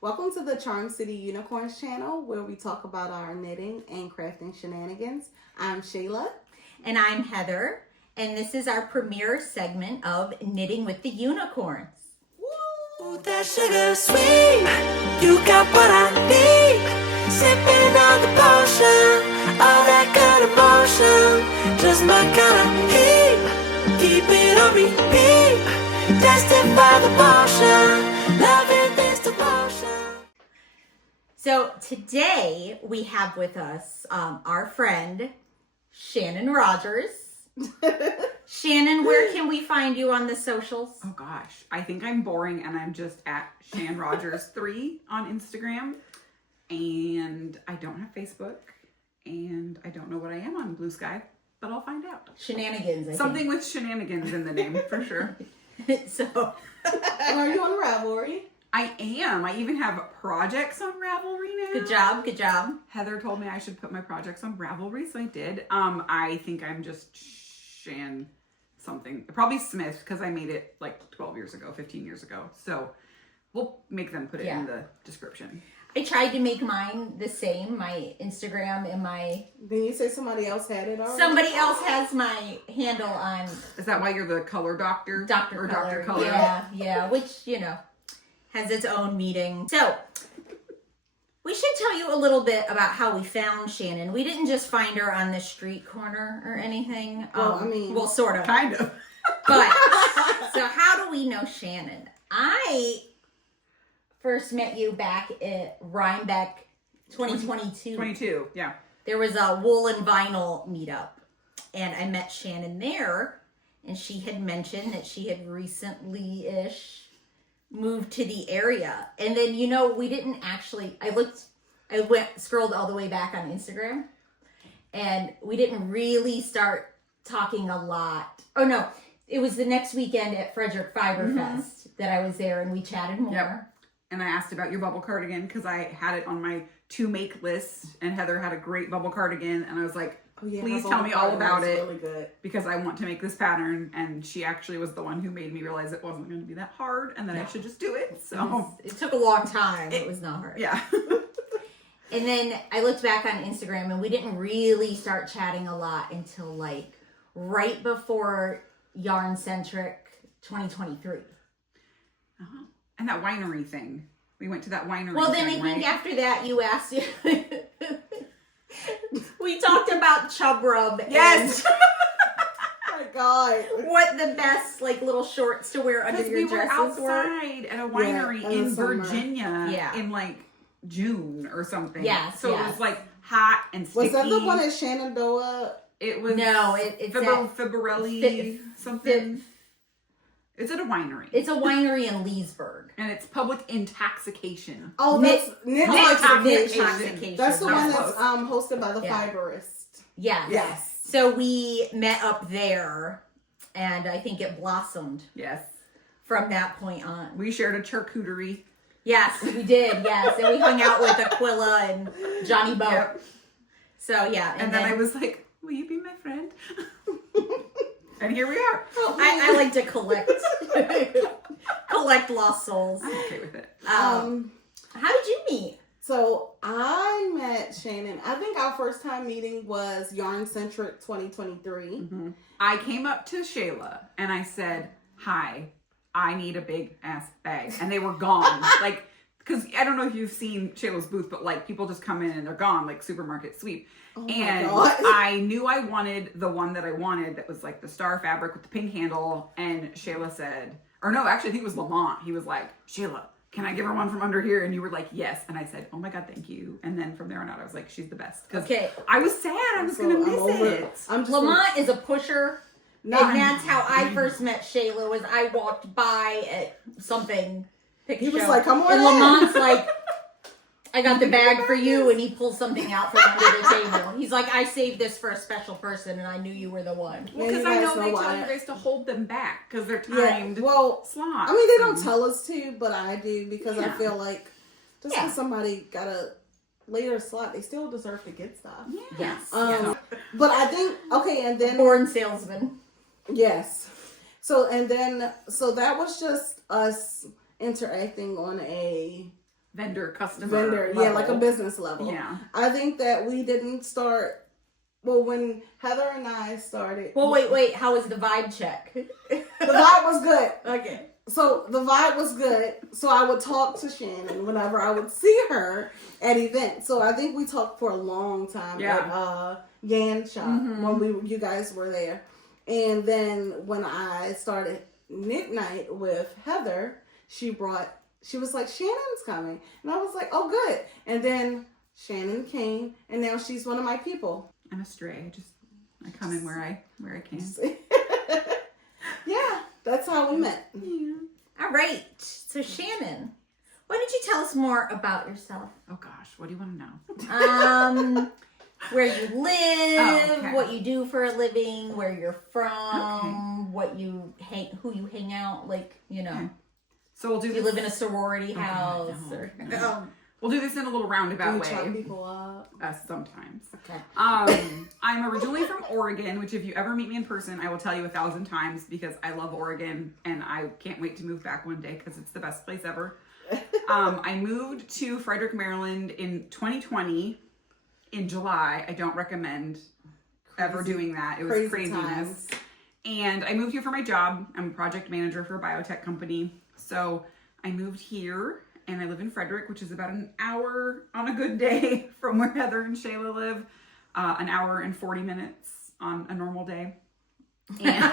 Welcome to the Charm City Ewenicorns channel, where we talk about our knitting and crafting shenanigans. I'm Shayla. And I'm Heather. And this is our premiere segment of Knitting with the Ewenicorns. Ooh, that sugar sweet, you got what I need. Sipping on the potion, all that good emotion, just my kind of heat. Keep it on repeat, destined by the potion, loving this devotion. So today we have with us our friend Shannon Rogers. Shannon, where can we find you on the socials? Oh gosh, I think I'm boring and I'm just at Shan Rogers 3 on Instagram. And I don't have Facebook. And I don't know what I am on Blue Sky, but I'll find out. Shenanigans, I Something with shenanigans in the name, for sure. think. So, Are you on Ravelry? I am. I even have projects on Ravelry now. good job, good job. Heather told me I should put my projects on Ravelry, so I did. I think I'm just Shan something. Probably Smith, because I made it like 12 years ago, 15 years ago. So we'll make them put it in the description. I tried to make mine the same, my Instagram and my... Did you say somebody else had it already? Somebody else has my handle on Is that why you're the color doctor? Dr. Or Color. Dr. Color? Yeah, which, you know, has its own meeting. So, we should tell you a little bit about how we found Shannon. We didn't just find her on the street corner or anything. Well, sort of. Kind of. But, so how do we know Shannon? I first met you back at Rhinebeck 2022. 22, yeah. There was a wool and vinyl meetup, and I met Shannon there, and she had mentioned that she had recently-ish moved to the area. And then, you know, we didn't actually, scrolled all the way back on Instagram, and we didn't really start talking a lot. Oh no, it was the next weekend at Frederick Fiber Fest that I was there, and we chatted more. Yep. And I asked about your bubble cardigan because I had it on my to make list, and Heather had a great bubble cardigan, and I was like, Oh, yeah, please my tell me all bubble about cardigan it was really good. because I want to make this pattern. And she actually was the one who made me realize it wasn't going to be that hard and that I should just do it. So It took a long time. It was not hard. yeah. And then I looked back on Instagram, and we didn't really start chatting a lot until like right before Yarn Centric 2023. Uh-huh. And that winery thing. We went to that winery. Well, then thing, I think right? after that you asked we talked about Chub Rub. Yes. Oh my God. And what the best like little shorts to wear under Because your we were dresses were. outside at a winery in the in summer. Virginia Yeah. in like June or something. Yes, So it yes. was like hot and sticky. Was that the one at Shenandoah? It was No, it's at Fibarelli something. It's at a winery. it's a winery in Leesburg. And it's public intoxication. Oh, Knit- that's Knit Intoxication. Intoxication. That's the one That's that's hosted by the Yeah. Fiberist. Yeah. Yes. So we met up there, and I think it blossomed Yes. from that point on. We shared a charcuterie. Yes, we did. Yes, and we hung out with Aquila and Johnny Boat. Yep. So yeah, And then I was like, will you be my friend? And here we are. I like to collect lost souls. I'm okay with it. How did you meet? So I met Shannon. I think our first time meeting was Yarn Centric 2023. Mm-hmm. I came up to Shayla and I said, hi, I need a big ass bag. And they were gone. Like, because I don't know if you've seen Shayla's booth, but like people just come in and they're gone, like supermarket sweep. Oh my And God. I knew I wanted the one that I wanted that was like the star fabric with the pink handle. And Shayla said, or no, actually I think it was Lamont. He was like, Shayla, can I give her one from under here? And you were like, yes. And I said, oh my God, thank you. And then from there on out, I was like, she's the best. Because Okay. I was sad. I was going to miss it. I'm just Lamont is a pusher. No, And that's how I first met Shayla, was I walked by at something. He was like, come on And in. Lamont's like, I got the bag for you, and he pulls something out from under the table. He's like, I saved this for a special person, and I knew you were the one. Well, Yeah, because you I guys know they know tell why. you guys to hold them back because they're Yeah, timed well, slots. I mean, they don't tell us to, but I do because I Yeah. feel like just Yeah. because somebody got a later slot, they still deserve to get stuff. Yes. But I think, okay, and then, Born salesman. yes. So that was just us interacting on a vendor, customer. vendor, yeah, like a level. business level. Yeah. I think that we didn't start. Well, when Heather and I started, Well, wait. How was the vibe check? the vibe was good. Okay. So the vibe was good. So I would talk to Shannon whenever I would see her at events. So I think we talked for a long time at Yan Shop when you guys were there. And then when I started Knit Night with Heather, she was like, Shannon's coming. And I was like, oh, good. And then Shannon came, and now she's one of my people. I'm a stray. I come in where I can. Yeah, that's how we met. Yeah. All right. So Shannon, why don't you tell us more about yourself? Oh gosh, what do you want to know? Where you live, okay. what you do for a living, where you're from, Okay. who you hang out, like, you know. Okay. So we'll do Do this. you live in a sorority house? no, Or, no. We'll do this in a little roundabout We way. chop people up. Sometimes. Okay. I'm originally from Oregon, which if you ever meet me in person, I will tell you 1,000 times because I love Oregon and I can't wait to move back one day because it's the best place ever. I moved to Frederick, Maryland in 2020 in July. I don't recommend ever doing that. It was craziness. Times. And I moved here for my job. I'm a project manager for a biotech company. So I moved here. And I live in Frederick, which is about an hour on a good day from where Heather and Shayla live. An hour and 40 minutes on a normal day. And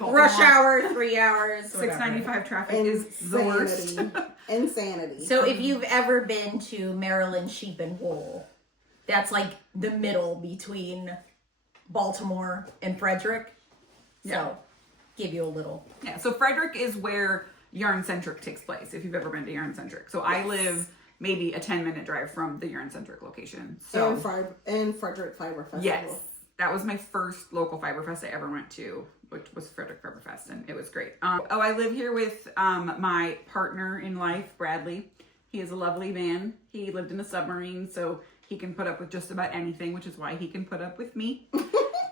Rush hour, 3 hours. 695 traffic is the worst. Insanity. So if you've ever been to Maryland Sheep and Wool, that's like the middle between Baltimore and Frederick. So give you a little. Yeah, so Frederick is where Yarn Centric takes place, if you've ever been to Yarn Centric. So I live maybe a 10-minute drive from the Yarn Centric location. So and Frederick Fiber Festival. yes, that was my first local Fiber Fest I ever went to, which was Frederick Fiber Fest, and it was great. I live here with my partner in life, Bradley. He is a lovely man. He lived in a submarine, so he can put up with just about anything, which is why he can put up with me.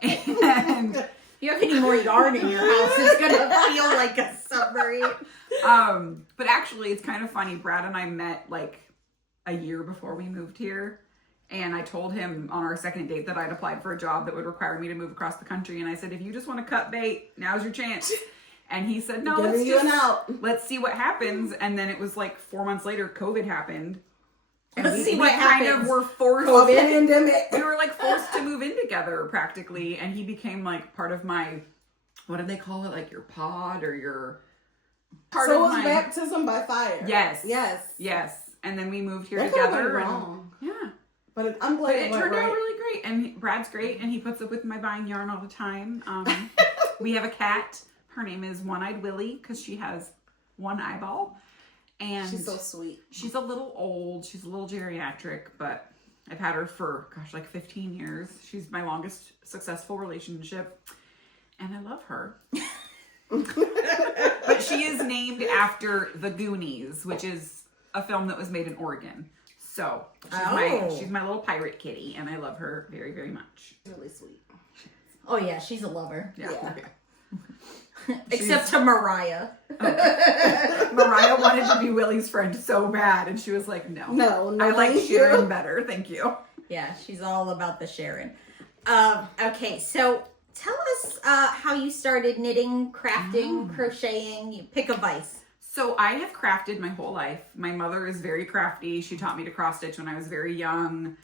And If you have any more yarn in your house, it's gonna feel like a submarine. but actually it's kind of funny. Brad and I met like a year before we moved here. And I told him on our second date that I'd applied for a job that would require me to move across the country. And I said, if you just want to cut bait, now's your chance. And he said, no, let's see what happens. And then it was like 4 months later, COVID happened. And Let's see we what kind happens. of were forced. Pandemic. We were like forced to move in together practically. And he became like part of my, what do they call it? Like your pod or your part So of it was my baptism by fire. Yes. Yes. Yes. And then we moved here That could've together. went And, wrong. yeah. But I'm glad But it went turned out right. really great. And Brad's great. And he puts up with my buying yarn all the time. We have a cat. Her name is One-Eyed Willie because she has one eyeball. And She's so sweet. she's a little old. She's a little geriatric, but I've had her for, gosh, like 15 years. She's my longest successful relationship. And I love her. But she is named after The Goonies, which is a film that was made in Oregon. So she's my little pirate kitty, and I love her very, very much. Really sweet. Oh yeah, she's a lover. Yeah. Except to Mariah. Mariah wanted to be Willie's friend so bad, and she was like, no. No, I like thank Sharon you. better, thank you. Yeah, she's all about the Sharon. Okay, so tell us how you started knitting, crafting, crocheting. You pick a vice. So I have crafted my whole life. My mother is very crafty. She taught me to cross stitch when I was very young.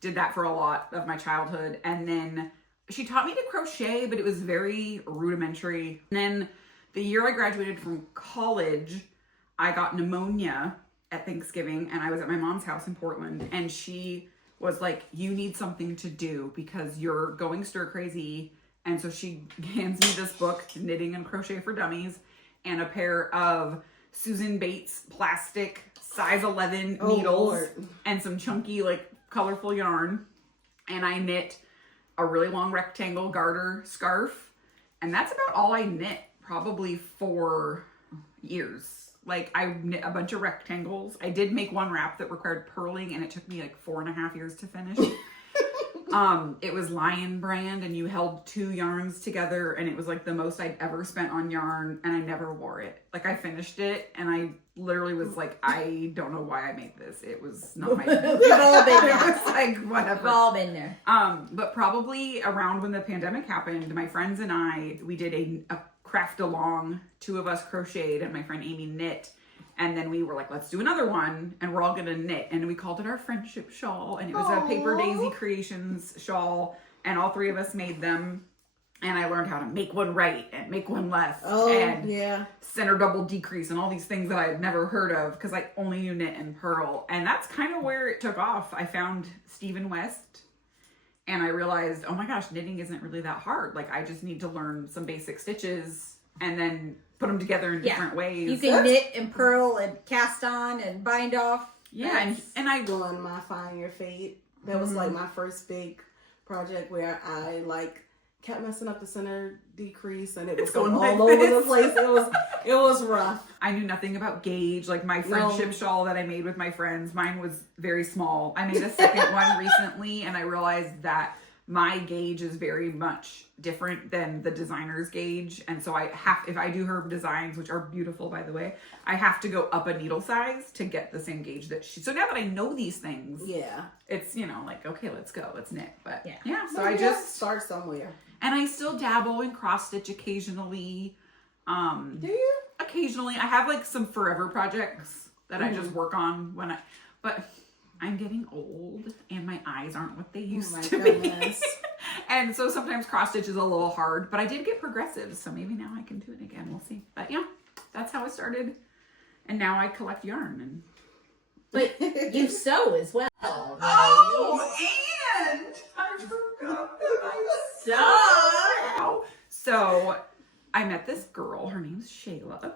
Did that for a lot of my childhood. And then she taught me to crochet, but it was very rudimentary. And then the year I graduated from college, I got pneumonia at Thanksgiving, and I was at my mom's house in Portland, and she was like, you need something to do because you're going stir crazy. And so she hands me this book, Knitting and Crochet for Dummies, and a pair of Susan Bates plastic size 11 needles Lord. and some chunky, like, colorful yarn. And I knit a really long rectangle garter scarf. And that's about all I knit, probably for years. Like, I knit a bunch of rectangles. I did make one wrap that required purling, and it took me like 4.5 years to finish. It was Lion brand, and you held 2 yarns together, and it was like the most I'd ever spent on yarn, and I never wore it. Like, I finished it, and I literally was like, I don't know why I made this. It was not my We've all been It there. was like, whatever. We've all been there. But probably around when the pandemic happened, my friends and I, we did a craft along. 2 of us crocheted, and my friend Amy knit. And then we were like, let's do another one, and we're all gonna knit. And we called it our friendship shawl, and it was a Paper Daisy Creations shawl, and all 3 of us made them. And I learned how to make one right and make one left, and center double decrease, and all these things that I had never heard of because I only knew knit and purl. And that's kind of where it took off. I found Stephen West, and I realized, oh my gosh, knitting isn't really that hard. Like, I just need to learn some basic stitches and then put them together in different ways. You can knit and purl and cast on and bind off. Yeah, and I doing my Find Your Fate. That was like my first big project where I like kept messing up the center decrease, and it was going all over the place. It was rough. I knew nothing about gauge. Like, my friendship shawl that I made with my friends, mine was very small. I made a second one recently, and I realized that my gauge is very much different than the designer's gauge. And so I have, if I do her designs, which are beautiful, by the way, I have to go up a needle size to get the same gauge that she, so now that I know these things, it's, you know, like, okay, let's go, let's knit. But so I just start somewhere. And I still dabble in cross stitch occasionally. Do you? Occasionally. I have like some forever projects that I just work on but I'm getting old and my eyes aren't what they used to be. And so sometimes cross stitch is a little hard, but I did get progressives, so maybe now I can do it again. We'll see. But yeah, that's how it started. And now I collect yarn. But you sew as well. Oh, and I forgot that I sew. So I met this girl. Her name's Shayla.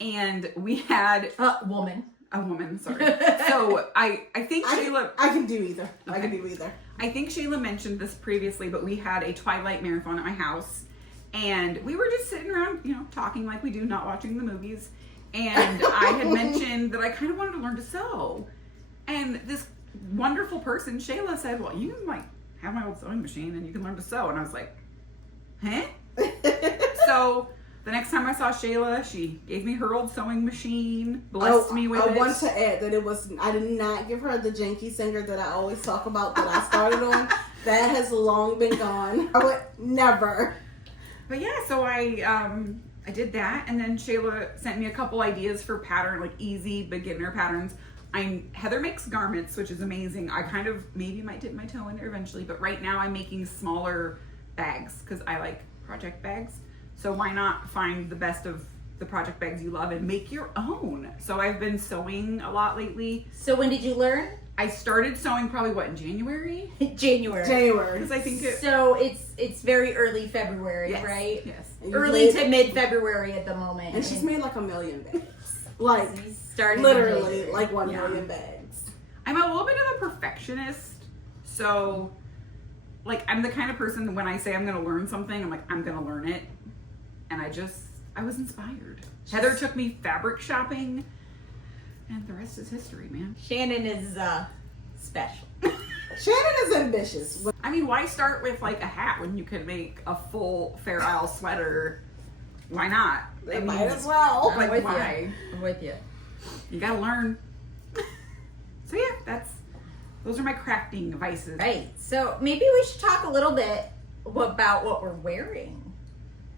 And we had... A woman, sorry. So I think Shayla... I can do either. Okay. I can do either. I think Shayla mentioned this previously, but we had a Twilight marathon at my house. And we were just sitting around, you know, talking like we do, not watching the movies. And I had mentioned that I kind of wanted to learn to sew. And this wonderful person, Shayla, said, well, you can like have my old sewing machine and you can learn to sew. And I was like, huh? So the next time I saw Shayla, she gave me her old sewing machine, blessed me with it. I want to add that I did not give her the janky singer that I always talk about that I started on. That has long been gone. I would never. But yeah, so I did that, and then Shayla sent me a couple ideas for pattern, like easy beginner patterns. Heather makes garments, which is amazing. I kind of maybe might dip my toe in there eventually, but right now I'm making smaller bags because I like project bags. So why not find the best of the project bags you love and make your own? So I've been sewing a lot lately. So when did you learn? I started sewing probably in January? January. Because I think So it's very early February, right? Yes. Early to mid-February at the moment. And she's made like 1 million bags. Like, literally, like 1 million bags. I'm a little bit of a perfectionist. So, like, I'm the kind of person that when I say I'm going to learn something, I'm like, I'm going to learn it. And I was inspired. Heather took me fabric shopping, and the rest is history, man. Shannon is special. Shannon is ambitious. I mean, why start with like a hat when you can make a full Fair Isle sweater? Why not? They might as well. Like, why? I'm with you. You gotta learn. So yeah, those are my crafting vices. Right. So maybe we should talk a little bit about what we're wearing.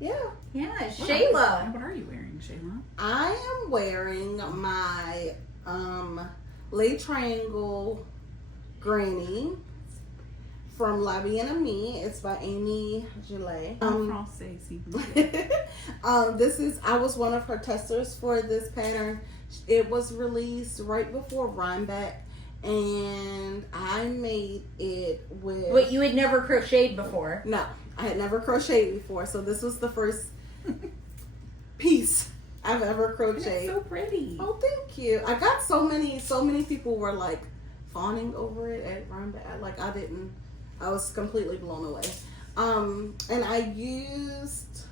Yeah. Yeah, Shayla. What are you wearing, Shayla? I am wearing my lay triangle granny from La Bien Ami. It's by Amy Gillet. I was one of her testers for this pattern. It was released right before Rhinebeck, and I made it with... What, you had never crocheted before? No, I had never crocheted before, so this was the first piece I've ever crocheted. It's so pretty. Oh, thank you. I got so many people were like fawning over it at Rhinebeck. I was completely blown away. And I used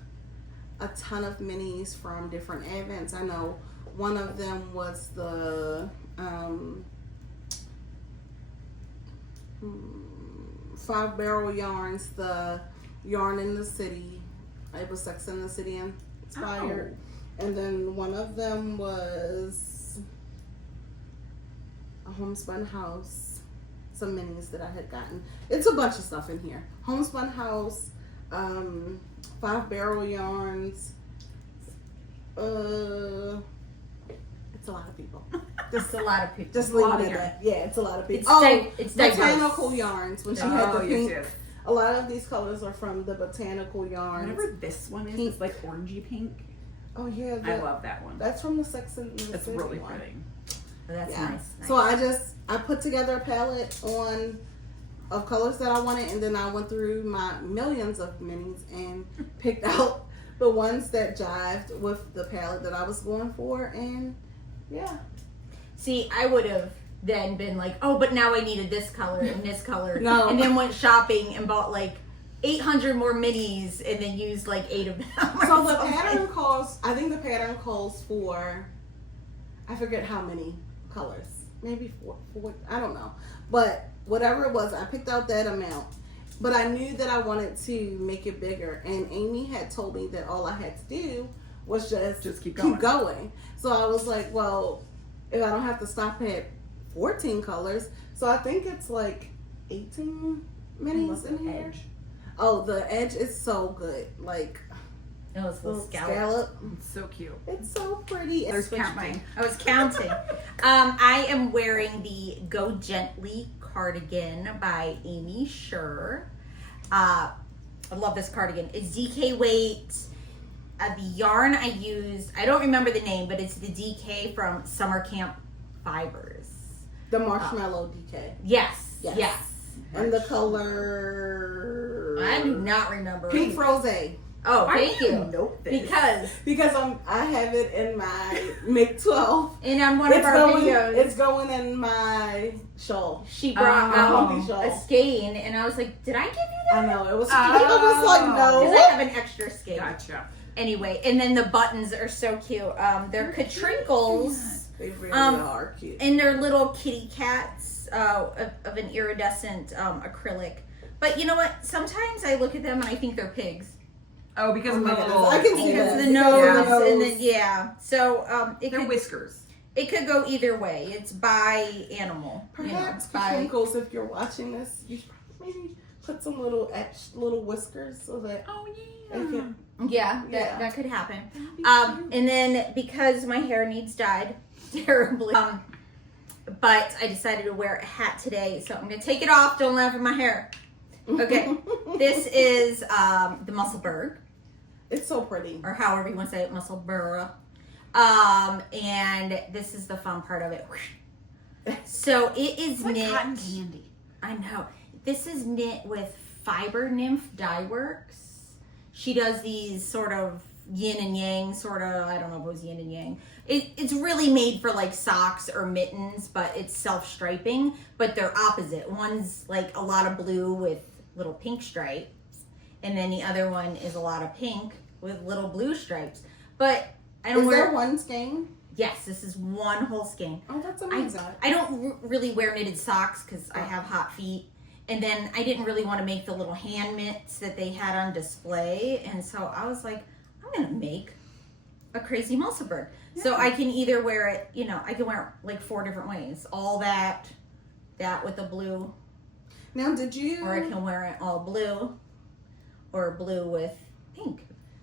a ton of minis from different events. I know one of them was the Five Barrel Yarns, the Yarn in the City. It was Sex in the City inspired. Oh. And then one of them was a Homespun House. Some minis that I had gotten. It's a bunch of stuff in here. Homespun House, Five Barrel Yarns. It's a lot of people. Just a lot of people. Just leave it at that. Yeah, it's a lot of people. It's Botanical Yarns. When she had the pink. Yes. A lot of these colors are from the Botanical Yarns. Whatever this one is, it's like orangey pink. Oh yeah, I love that one. That's from the Sex and the That's City really one. pretty. Oh, that's Yeah. nice. So I put together a palette of colors that I wanted, and then I went through my millions of minis and picked out the ones that jived with the palette that I was going for, and yeah. See, I would have then been like, oh, but now I needed this color and this color. No. And then went shopping and bought like 800 more minis and then used like 8 of them. So the pattern calls, I think the pattern calls for, I forget how many colors. Maybe four, I don't know. But whatever it was, I picked out that amount. But I knew that I wanted to make it bigger. And Amy had told me that all I had to do was just keep going. So I was like, well, if I don't have to stop at 14 colors. So I think it's like 18 minis in here. Edge. Oh, the edge is so good. Like, It was little little scallop. It's so cute. It's so pretty. There's counting. I was counting. I am wearing the Go Gently cardigan by Amy Scher. I love this cardigan. It's DK weight. The yarn I used, I don't remember the name, but it's the DK from Summer Camp Fibers. The marshmallow DK. Yes. And the color. I do not remember. Pink Froze. Oh, Why thank do you you. know this? Because I have it in my Make 12. And on one of our videos, It's going in my shawl. she brought Humpy shawl. a skein, and I was like, "Did I give you that?" I know it was. I was like, Because no. I have an extra skein. Gotcha. Anyway, and then the buttons are so cute. They're Katrinkles, They really are cute. and they're little kitty cats of an iridescent acrylic. But you know what? Sometimes I look at them and I think they're pigs. Oh, because Oh of the my goodness. little. I can see Because that. of the nose, Because and then So They're whiskers. it could go either way. It's by animal. Perhaps by Twinkles, if you're watching this, you should maybe put some little whiskers so that Oh they can. yeah, Yeah. that could happen. And then because my hair needs dyed terribly, but I decided to wear a hat today, so I'm gonna take it off. Don't laugh at my hair. Okay, this is the Musselburgh, It's so pretty. or however you want to say it, Musselburgh. And this is the fun part of it. So it is It's like knit. cotton candy. I know. This is knit with Fiber Nymph Dye Works. She does these sort of yin and yang, sort of, I don't know if it was yin and yang. It's really made for like socks or mittens, but it's self-striping, but they're opposite. One's like a lot of blue with little pink stripes, and then the other one is a lot of pink with little blue stripes. But I don't Is wear... there one skein? Yes, this is one whole skein. Oh, that's amazing. I don't really wear knitted socks because I have hot feet. And then I didn't really want to make the little hand mitts that they had on display. And so I was like, I'm going to make a crazy Musselburgh. Yeah. So I can either wear it, I can wear it like 4 different ways. All that with the blue. Now, did you... Or I can wear it all blue or blue with pink.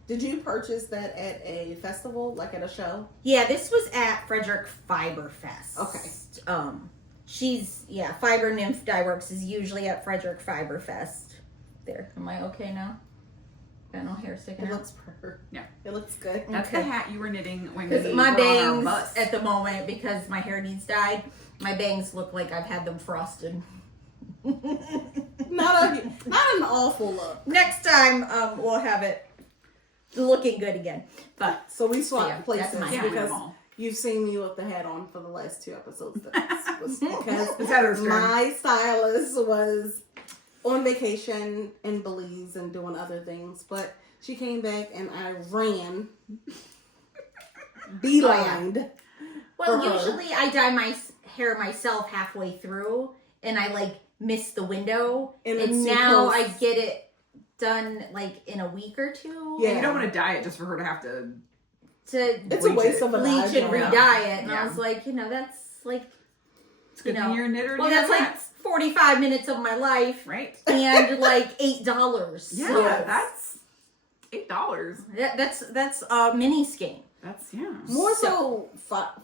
Did you purchase that at a festival, like at a show? Yeah, this was at Frederick Fiber Fest. Okay. Fiber Nymph Dye Works is usually at Frederick Fiber Fest. There, am I okay now? Got no hair sticking It out? looks perfect. Yeah. It looks good. What's the hat you were knitting when Because we my were on our bangs bus? at the moment, because my hair needs dyed, my bangs look like I've had them frosted. Not an awful look. Next time, we'll have it looking good again. But So we swapped Yeah, places that's mine. because Yeah. you've seen me with the hat on for the last 2 episodes. That was because It's Heather's turn. my stylist was on vacation in Belize and doing other things, but she came back and I ran, beelined. well, for her. usually I dye my hair myself halfway through, and I like missed the window, And and it's too now close. I get it done like in a week or two. Yeah. You don't want to dye it just for her to have to To It's a waste of a bleach dye and jar. re-dye it, and Yeah. I was like, that's like, It's good thing you're a knitter. well, and that's you're like 45 minutes of my life, right. and like $8. Yeah, So that's $8. that's a mini skein. That's More so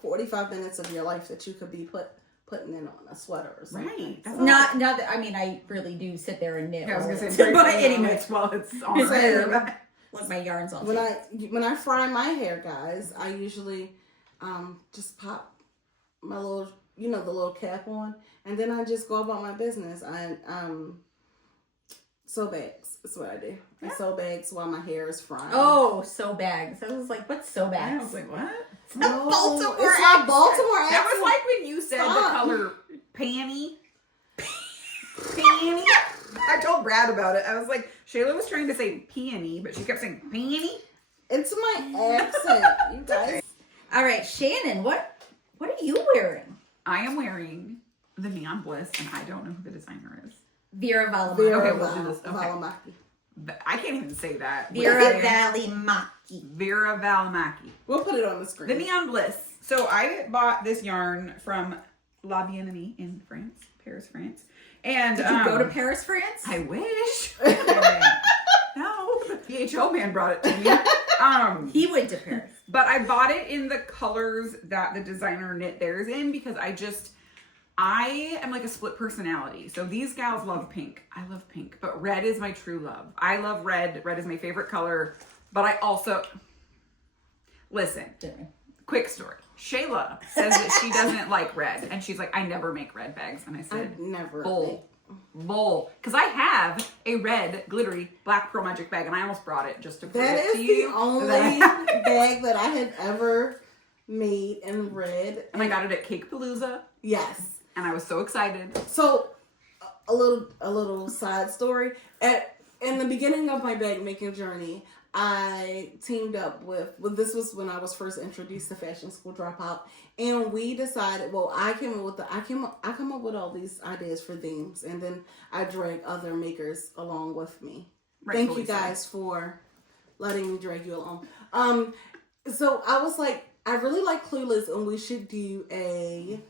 45 minutes of your life that you could be putting in on a sweater or something. Right. That's Not that I mean, I really do sit there and knit. Yeah, I was all gonna the say, time. but But anyway, it's while it's on Same. there. like my yarn's all. When I fry my hair, guys, I usually just pop my little, the little cap on, and then I just go about my business. I sew bags. That's what I do. I sew bags while my hair is frying. Oh, sew bags. I was like, what's sew I bags? was like, what? No, Baltimore it's not accent. Baltimore accent. That was like when you said Stop. the color panty. Panty. I told Brad about it. I was like, Shayla was trying to say peony, but she kept saying panty. It's my accent, you guys. All right, Shannon, what are you wearing? I am wearing the Neon Bliss, and I don't know who the designer is. Vera Valimaki. Vera Okay, we'll do this. Okay. Valimaki. I can't even say that. Vera Valimaki. Vera Valimaki. We'll put it on the screen. The Neon Bliss. So I bought this yarn from La Bien-Aimée in France, Paris, France. And Did you go to Paris, France? I wish. No, the PHO man brought it to me. He went to Paris. But I bought it in the colors that the designer knit theirs in because I am like a split personality. So these gals love pink. I love pink, but red is my true love. I love red. Red is my favorite color. But I also, listen, quick story. Shayla says that she doesn't like red. And she's like, I never make red bags. And I said, never bull. Because I have a red glittery black pearl magic bag. And I almost brought it just to prove That it is to you. the only bag that I had ever made in red. And I got it at Cake Palooza. Yes. And I was so excited. So, a little side story. In the beginning of my bag making journey, I teamed up with this was when I was first introduced to Fashion School Dropout, and we decided. Well, I come up with all these ideas for themes, and then I drag other makers along with me. Thank you guys for letting me drag you along. So I was like, I really like Clueless, and we should do a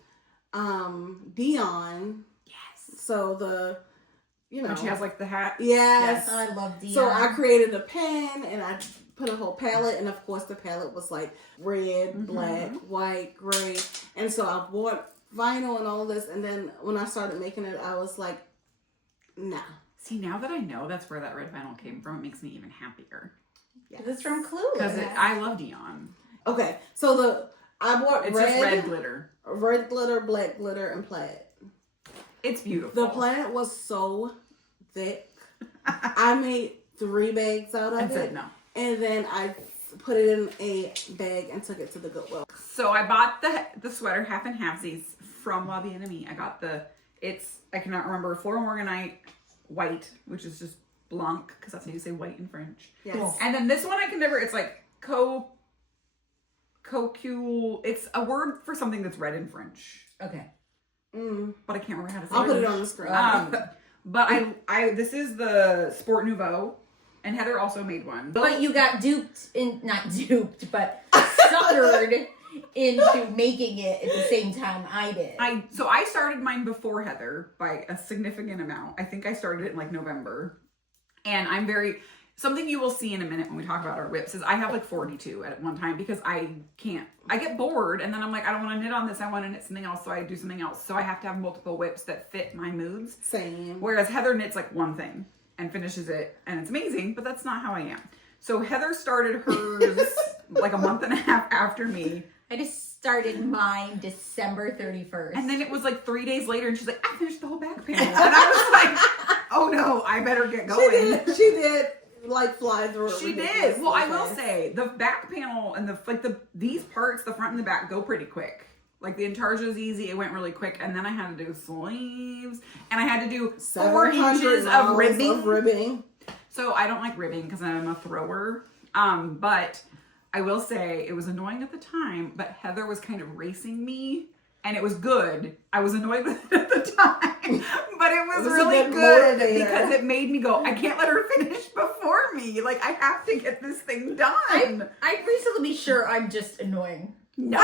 Dion. Yes. So And she has like the hat. Yes. I love Dion. So I created a pen and I put a whole palette, and of course the palette was like red, black, white, gray. And so I bought vinyl and all this, and then when I started making it, I was like, nah. See, now that I know that's where that red vinyl came from, it makes me even happier. It's from Clueless. Because I love Dion. Okay, so I bought It's just red glitter. red glitter, black glitter, and plaid. It's beautiful. The plaid was so thick. I made 3 bags out of and it. said no. And then I put it in a bag and took it to the Goodwill. So I bought the sweater half and halfsies from La Bien-Aimée. I got I cannot remember, Floral Morganite white, which is just blanc, because that's how you say white in French. Yes. Cool. And then this one I can never, it's like cocule. It's a word for something that's red in French. Okay. But I can't remember how to say it. I'll put it on the screen. But this is the Sport Nouveau, and Heather also made one. But you got not duped, but suckered into making it at the same time I did. So I started mine before Heather by a significant amount. I think I started it in like November. And something you will see in a minute when we talk about our whips is I have like 42 at one time because I get bored and then I'm like, I don't want to knit on this. I want to knit something else. So I do something else. So I have to have multiple whips that fit my moods. Same. Whereas Heather knits like one thing and finishes it and it's amazing, but that's not how I am. So Heather started hers like a month and a half after me. I just started mine December 31st. And then it was like 3 days later and she's like, I finished the whole back panel. And I was like, oh no, I better get going. She did like fly through it. She did. Well, I will say the back panel and these parts, the front and the back, go pretty quick. Like the intarsia is easy. It went really quick. And then I had to do sleeves and I had to do 4 inches of ribbing. So I don't like ribbing because I'm a thrower. But I will say it was annoying at the time, but Heather was kind of racing me and it was good. I was annoyed with it at the time, but it was really a good motivator. because it made me go, I can't let her finish before me. Like, I have to get this thing done. I recently be sure I'm just annoying. No.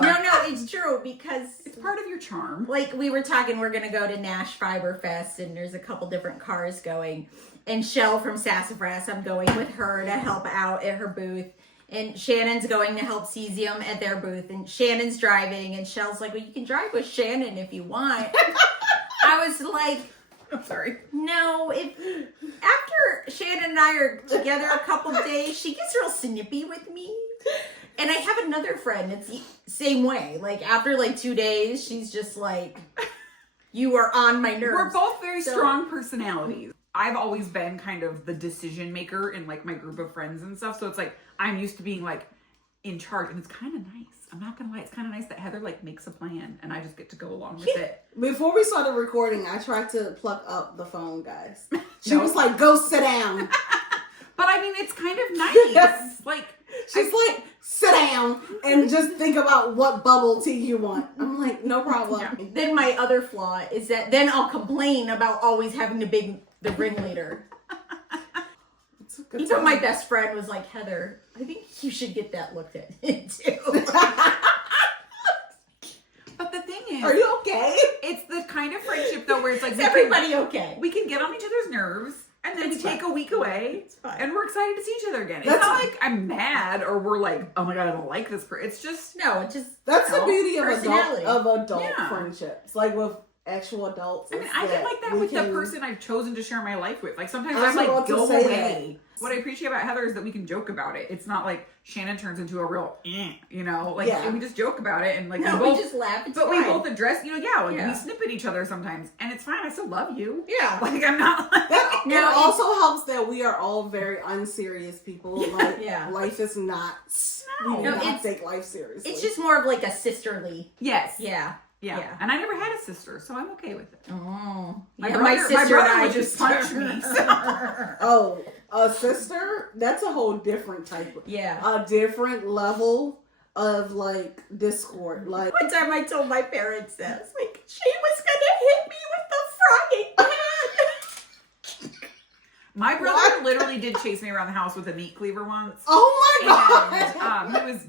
No, it's true because It's part of your charm. like we were talking, we're gonna go to Nash Fiber Fest, and there's a couple different cars going. And Shell from Sassafras, I'm going with her to help out at her booth. And Shannon's going to help Cesium at their booth. And Shannon's driving, and Shell's like, well, you can drive with Shannon if you want. I was like, I'm sorry. no, if after Shannon and I are together a couple days, she gets real snippy with me. And I have another friend that's the same way. Like, after like 2 days, she's just like, you are on my nerves. We're both very strong personalities. I've always been kind of the decision maker in like my group of friends and stuff. So it's like, I'm used to being like in charge, and it's kind of nice. I'm not gonna lie, it's kind of nice that Heather like makes a plan and I just get to go along with it. Before we started recording, I tried to pluck up the phone, guys. She was like, go sit down. But I mean, it's kind of nice. Like, She's like, sit down and just think about what bubble tea you want. I'm like, no problem. Then my other flaw is that then I'll complain about always having to be the ringleader. It's a good Even time. my best friend was like, Heather, I think you should get that looked at too. but the thing is, Are you okay? it's the kind of friendship though where it's like Is everybody okay? we can get on each other's nerves. And then It's we take fine. a week away, It's fine. and we're excited to see each other again. It's That's- not like I'm mad or we're like, oh my god, I don't like this person. It's just No, it just That's the beauty of personality. adult Yeah. friendships. Like with actual adults. I mean, it's I get like that we with the can- person I've chosen to share my life with. Like sometimes I was I'm like, about to go say away. What I appreciate about Heather is that we can joke about it. It's not like Shannon turns into a real, you know, like Yeah. we just joke about it and like no, we both, we just laugh. It's but we fine. both address, you know, yeah, like Yeah. we snip at each other sometimes, and it's fine. I still love you. Yeah. Like I'm not. Like, That, No, it it's- also helps that we are all very unserious people. Like, Yeah. life is not. No. We do No, not it's- take life seriously. It's just more of like a sisterly. yes. Yeah. Yeah. Yeah. And I never had a sister, so I'm okay with it. Oh. My Yeah, brother, sister and I would just punch me. So. Oh, a sister? That's a whole different type of. Yeah. A different level of like discord. Like, One time I told my parents this, like, she was gonna hit me with the frying pan. My brother What? literally did chase me around the house with a meat cleaver once. oh my god! And he was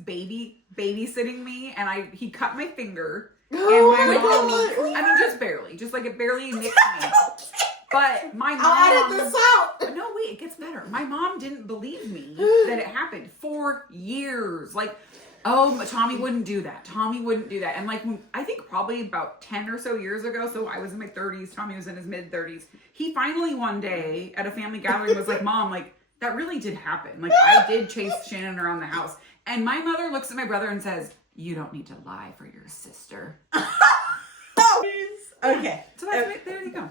babysitting me, and he cut my finger. Oh and my my mom, god! I mean, just barely, just like it barely nicked me. But my I'll mom. edit this out. No, wait, it gets better. My mom didn't believe me that it happened for years. Like, oh, Tommy wouldn't do that. Tommy wouldn't do that. And like, I think probably about 10 or so years ago, so I was in my 30s, Tommy was in his mid 30s. He finally one day at a family gathering was like, Mom, like, that really did happen. Like, I did chase Shannon around the house. And my mother looks at my brother and says, you don't need to lie for your sister. Okay. So that's there you go.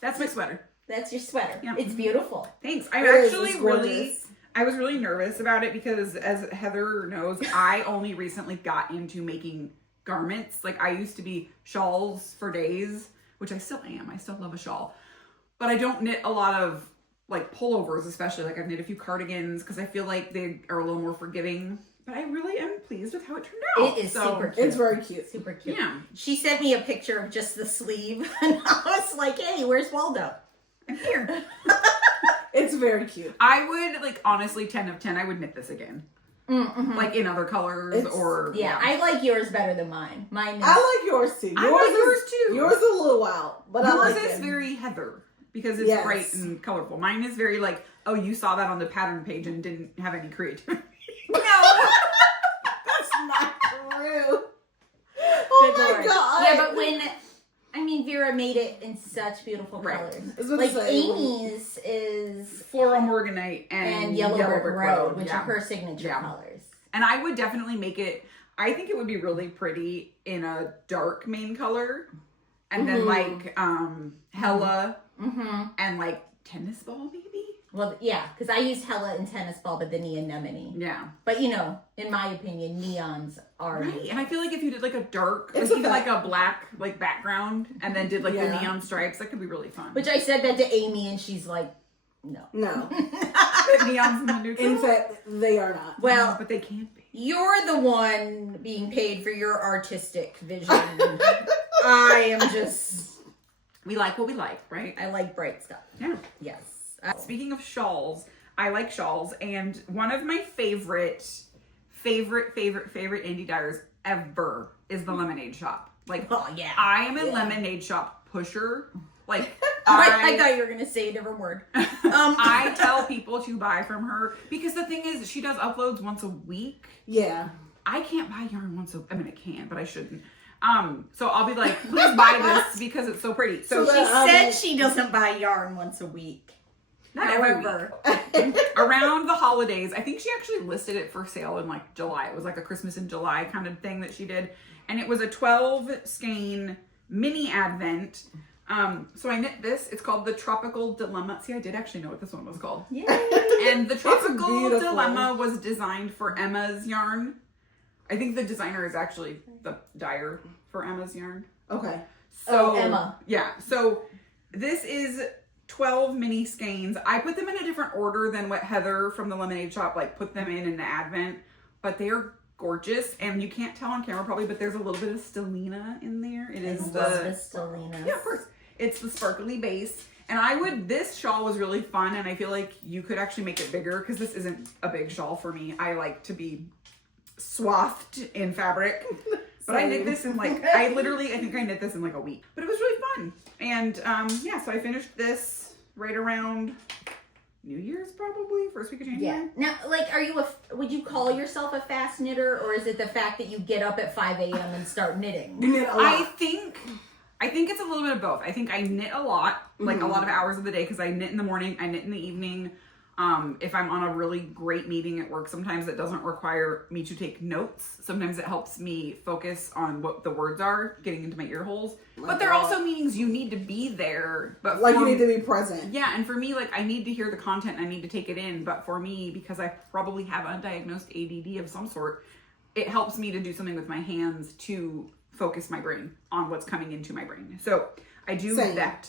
That's my sweater. That's your sweater. Yeah. It's beautiful. Thanks. I'm It is, actually it's really, gorgeous. I was really nervous about it because, as Heather knows, I only recently got into making garments. Like, I used to be shawls for days, which I still am. I still love a shawl. But I don't knit a lot of, like, pullovers, especially. Like, I've knit a few cardigans because I feel like they are a little more forgiving. But I really am pleased with how it turned out. It is So, super cute. It's very cute. Super cute. Yeah. She sent me a picture of just the sleeve, and I was like, hey, where's Waldo? I'm here. It's very cute. I would, like, honestly, 10 of 10, I would knit this again. Mm-hmm. Like, in other colors It's- or... Yeah, I like yours better than mine. Mine is... I like yours too. I like yours is, too. Yours is a little out, but I Yours like is it. very Heather because it's Yes. bright and colorful. Mine is very like, oh, you saw that on the pattern page and didn't have any creativity. No! That's not true. Oh Good my Lord. god. Yeah, but when... I mean, Vera made it in such beautiful Right. colors. I was gonna Like, say, Amy's is... Floral Morganite and Yellow Brick Road, which yeah. are her signature Yeah. colors. And I would definitely make it, I think it would be really pretty in a dark main color. And then like Hella Mm-hmm. and like tennis ball maybe? Well, yeah, because I used Hella and Tennis Ball, but the Anemone. Yeah. But, you know, in my opinion, neons are... Right. And I feel like if you did like a dark, It's like a even like fact. a black like background and then did like the Yeah. neon stripes, that could be really fun. Which I said that to Amy, and she's like, no. No. Neons in the neutral. In fact, they are not. Well, but they can't be. You're the one being paid for your artistic vision. I am just... We like what we like, right? I like bright stuff. Yeah. Yes. Speaking of shawls, I like shawls, and one of my favorite indie dyers ever is the Lemonade Shop. Like, oh yeah, I am a Lemonade Shop pusher. Like, I thought you were gonna say a different word. I tell people to buy from her because the thing is, she does uploads once a week. Yeah, I can't buy yarn once a. I mean, I can, but I shouldn't. So I'll be like, please buy this because it's so pretty. So she said she doesn't buy yarn once a week. Not every week. Around the holidays, I think she actually listed it for sale in like July. It was like a Christmas in July kind of thing that she did. And it was a 12 skein mini advent. So I knit this. It's called the Tropical Dilemma. See, I did actually know what this one was called. Yay. And the Tropical Dilemma was designed for Emma's yarn. I think the designer is actually the dyer for Emma's yarn. Okay. So Emma. Yeah. So this is 12 mini skeins. I put them in a different order than what Heather from the Lemonade Shop like put them in the advent, but they are gorgeous, and you can't tell on camera probably, but there's a little bit of stellina in there. It is the stellina. Yeah, of course. It's the sparkly base. And this shawl was really fun, and I feel like you could actually make it bigger because this isn't a big shawl for me. I like to be swathed in fabric. But I knit this in like, I think I knit this in like a week. But it was really fun. And yeah, so I finished this right around New Year's probably, first week of January. Yeah. Now, like, would you call yourself a fast knitter, or is it the fact that you get up at 5 a.m. and start knitting? I think it's a little bit of both. I think I knit a lot, like a lot of hours of the day, because I knit in the morning, I knit in the evening. If I'm on a really great meeting at work, sometimes it doesn't require me to take notes. Sometimes it helps me focus on what the words are, getting into my ear holes. But there are also meetings you need to be there. But like you need to be present. Yeah, and for me, like I need to hear the content, I need to take it in. But for me, because I probably have undiagnosed ADD of some sort, it helps me to do something with my hands to focus my brain on what's coming into my brain. So I do that.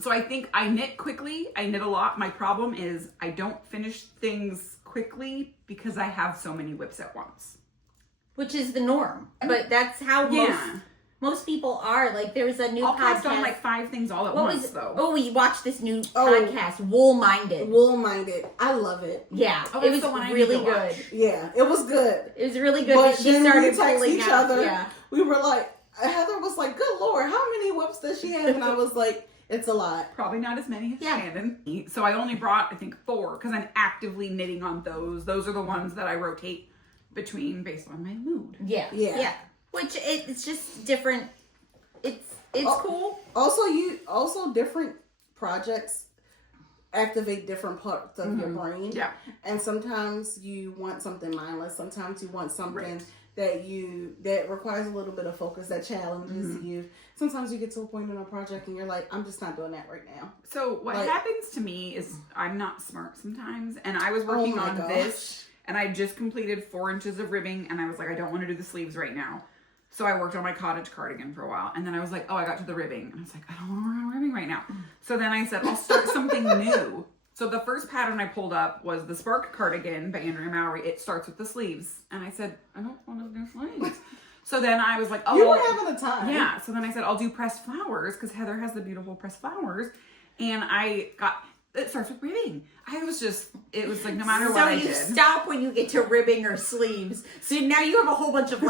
So I think I knit quickly. I knit a lot. My problem is I don't finish things quickly because I have so many whips at once. Which is the norm. But that's how most people are. Like, there's a new I'll podcast. post on like 5 things all at once, though. Oh, we watched this new podcast, Wool Minded. Wool Minded. I love it. Yeah. It was really good. Yeah, it was good. It was really good. But she then started we text each other. Yeah. We were like, Heather was like, good Lord, how many whips does she have? And I was like, it's a lot. Probably not as many as Shannon. So I only brought, I think, 4 because I'm actively knitting on those. Those are the ones that I rotate between based on my mood. Yeah. Which it's just different. It's cool. Also different projects activate different parts of your brain. Yeah. And sometimes you want something mindless. Sometimes you want something that requires a little bit of focus, that challenges you. Sometimes you get to a point in a project and you're like, I'm just not doing that right now. So what happens to me is I'm not smart sometimes, and I was working on this, and I just completed 4 inches of ribbing, and I was like, I don't want to do the sleeves right now. So I worked on my cottage cardigan for a while, and then I was like, I got to the ribbing, and I was like, I don't want to work on ribbing right now. So then I said, I'll start something new. So the first pattern I pulled up was the Spark Cardigan by Andrea Mowry. It starts with the sleeves. And I said, I don't want to do sleeves. So then I was like, you were having a time. Yeah. So then I said, I'll do pressed flowers because Heather has the beautiful pressed flowers. And it starts with ribbing. It was like no matter what I did. So you stop when you get to ribbing or sleeves. So now you have a whole bunch of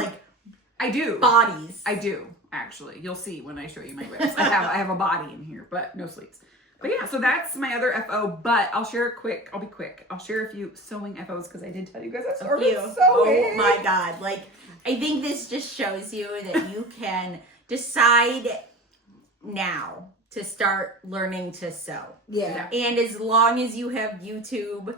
I do. Bodies. I do, actually. You'll see when I show you my ribs. I have a body in here, but no sleeves. But yeah, so that's my other FO, but I'll share it quick. I'll be quick. I'll share a few sewing FOs because I did tell you guys I started sewing. Oh my God. I think this just shows you that you can decide now to start learning to sew. Yeah. And as long as you have YouTube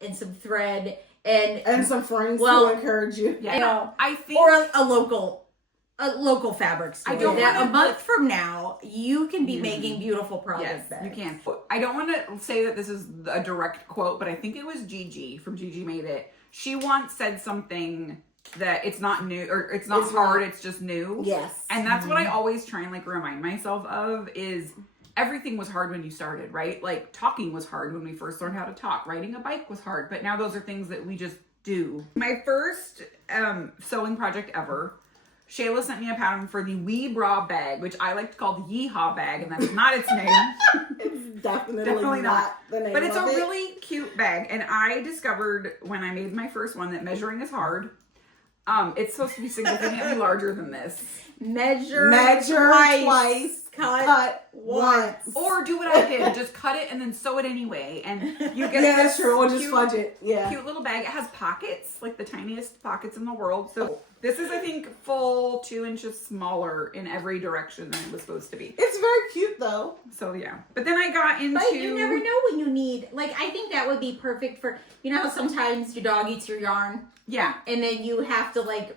and some thread and some friends who encourage you. Yeah. I think, or a local fabric store. I don't a month from now, you can be making beautiful project bags. You can. I don't want to say that this is a direct quote, but I think it was Gigi from Gigi Made It. She once said something that it's not new, or it's not hard, it's just new. Yes. And that's what I always try and remind myself of is everything was hard when you started, right? Like talking was hard when we first learned how to talk. Riding a bike was hard, but now those are things that we just do. My first sewing project ever. Shayla sent me a pattern for the Wee Bra bag, which I like to call the Yeehaw bag, and that's not its name. It's definitely not the name. But it's of a it. really cute bag, and I discovered when I made my first one that measuring is hard. It's supposed to be significantly larger than this. Measure twice, cut once. Or do what I did, just cut it and then sew it anyway, and you get Yeah, this that's true. Or just cute, fudge it. Yeah. cute little bag. It has pockets, like the tiniest pockets in the world. So this is, I think, full 2 inches smaller in every direction than it was supposed to be. It's very cute though. So yeah, but then I got into. But you never know when you need. Like, I think that would be perfect for, you know how sometimes your dog eats your yarn? Yeah. And then you have to, like,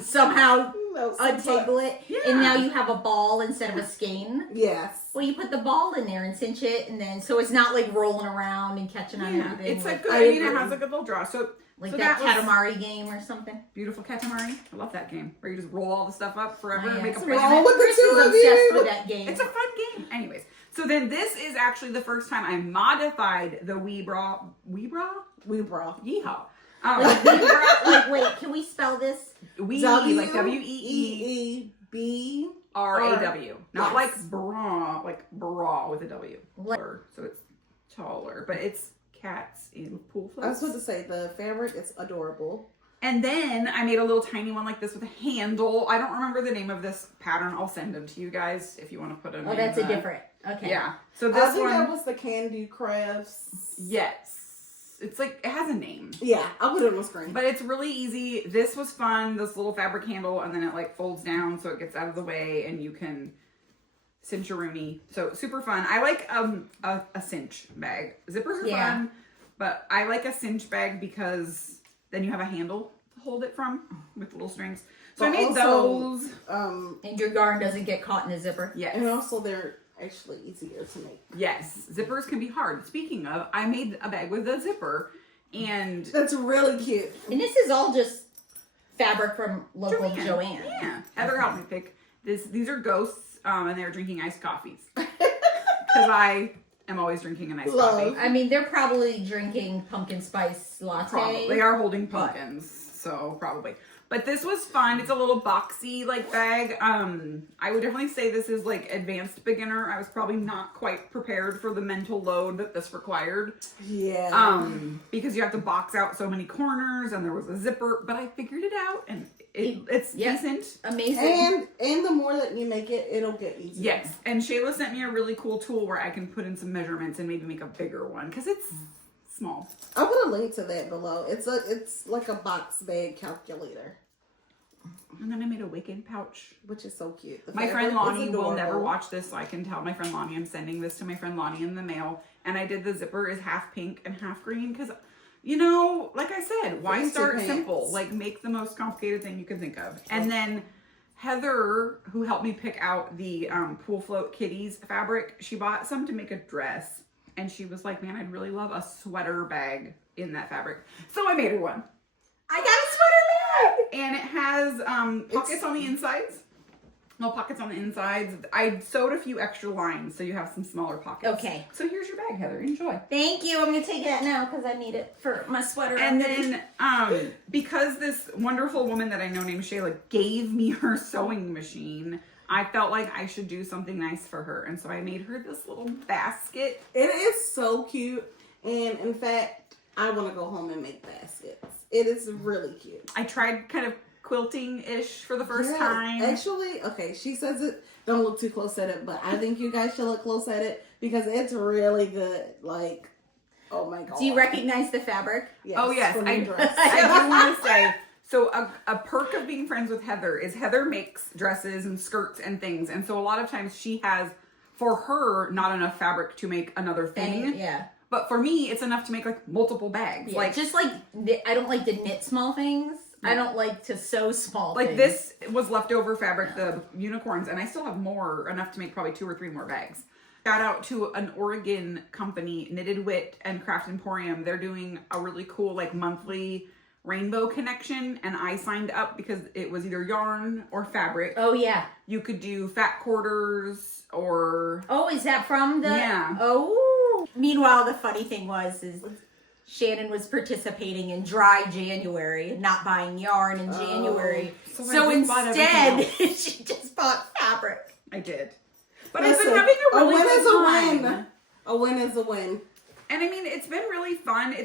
somehow untangle it. Yeah. And now you have a ball instead of a skein. Yes. Well, you put the ball in there and cinch it, and then, so it's not, like, rolling around and catching on Yeah, everything. it's like, a good. I mean, it has a good little draw. So like so that was Katamari game or something. beautiful Katamari. I love that game where you just roll all the stuff up forever Oh, and yeah. make a So frame. roll with the Chris two is of obsessed you. with that game. It's a fun game. Anyways, so then this is actually the first time I modified the Wee Bra Yeehaw. Like, wait, can we spell this? Wee, like WEEBRAW. Not Yes. like bra, like bra with a W. Like- So it's taller, but it's cats in pool I was floats. supposed to say the fabric is adorable. And then I made a little tiny one like this with a handle. I don't remember the name of this pattern. I'll send them to you guys if you want to put them. Oh, that's a different. Okay. Yeah. So I this think one. that was the Can Do Crafts. Yes. It's like, it has a name. Yeah, I'll put it on the screen. But it's really easy. This was fun. This little fabric handle, and then it like folds down so it gets out of the way, and you can cinch your rooney. So super fun. I like a cinch bag. Zippers are fun, but I like a cinch bag because then you have a handle to hold it from with little strings. So I made those. And your yarn doesn't get caught in the zipper. Yes. And also they're actually easier to make. Yes. Zippers can be hard. Speaking of, I made a bag with a zipper, and That's really cute. And this is all just fabric from local Joanne. Yeah. Heather helped me pick this. These are ghosts, and they're drinking iced coffees. Because I am always drinking an iced coffee. I mean, they're probably drinking pumpkin spice latte. Probably. They are holding pumpkins, so probably. But this was fun. It's a little boxy like bag. I would definitely say this is like advanced beginner. I was probably not quite prepared for the mental load that this required. Yeah. Because you have to box out so many corners, and there was a zipper, but I figured it out, and it's decent. Amazing. And the more that you make it, it'll get easier. Yes. And Shayla sent me a really cool tool where I can put in some measurements and maybe make a bigger one because it's small. I'll put a link to that below. It's like a box bag calculator. And then I made a wicked pouch. Which is so cute. The My fabric friend is Lonnie will adorable. never watch this, so I can tell my friend Lonnie I'm sending this to my friend Lonnie in the mail. And I did the zipper is half pink and half green because, you know, like I said, why Fancy start pants. simple? Like, make the most complicated thing you can think of. And then Heather, who helped me pick out the Pool Float Kitties fabric, she bought some to make a dress. And she was like, man, I'd really love a sweater bag in that fabric. So I made her one. I got a sweater bag! And it has pockets on the insides. No pockets on the insides. I sewed a few extra lines so you have some smaller pockets. Okay. So here's your bag, Heather. Enjoy. Thank you. I'm going to take that now because I need it for my sweater. And then because this wonderful woman that I know named Shayla gave me her sewing machine, I felt like I should do something nice for her. And so I made her this little basket. It is so cute. And in fact, I want to go home and make baskets. It is really cute. I tried kind of quilting-ish for the first time. Actually, okay, she says it. Don't look too close at it, but I think you guys should look close at it because it's really good. Like, oh my god. Do you recognize the fabric? Yes, Oh, yes. from your dress. I do want to say, so a perk of being friends with Heather is Heather makes dresses and skirts and things. And so a lot of times she has, for her, not enough fabric to make another thing. Yeah. But for me, it's enough to make like multiple bags. Yeah. Like just like, I don't like to knit small things. I don't like to sew small like things. this was leftover fabric, the Ewenicorns, and I still have more, enough to make probably 2 or 3 more bags. Shout out to an Oregon company, Knitted Wit and Craft Emporium. They're doing a really cool like monthly rainbow connection, and I signed up because it was either yarn or fabric. Oh, yeah. You could do fat quarters or... Oh, is that from the... Yeah. Oh. Meanwhile, the funny thing is Shannon was participating in dry January and not buying yarn in January. So instead, she just bought fabric. I did. But I've been having a really good time. A win is a win. And I mean, it's been really fun.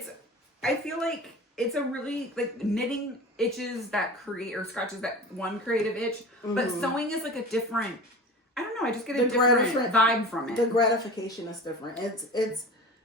I feel like it's a really, like, knitting itches that create, or scratches that one creative itch. But sewing is like a different, I don't know, I just get a different vibe from it. The gratification is different.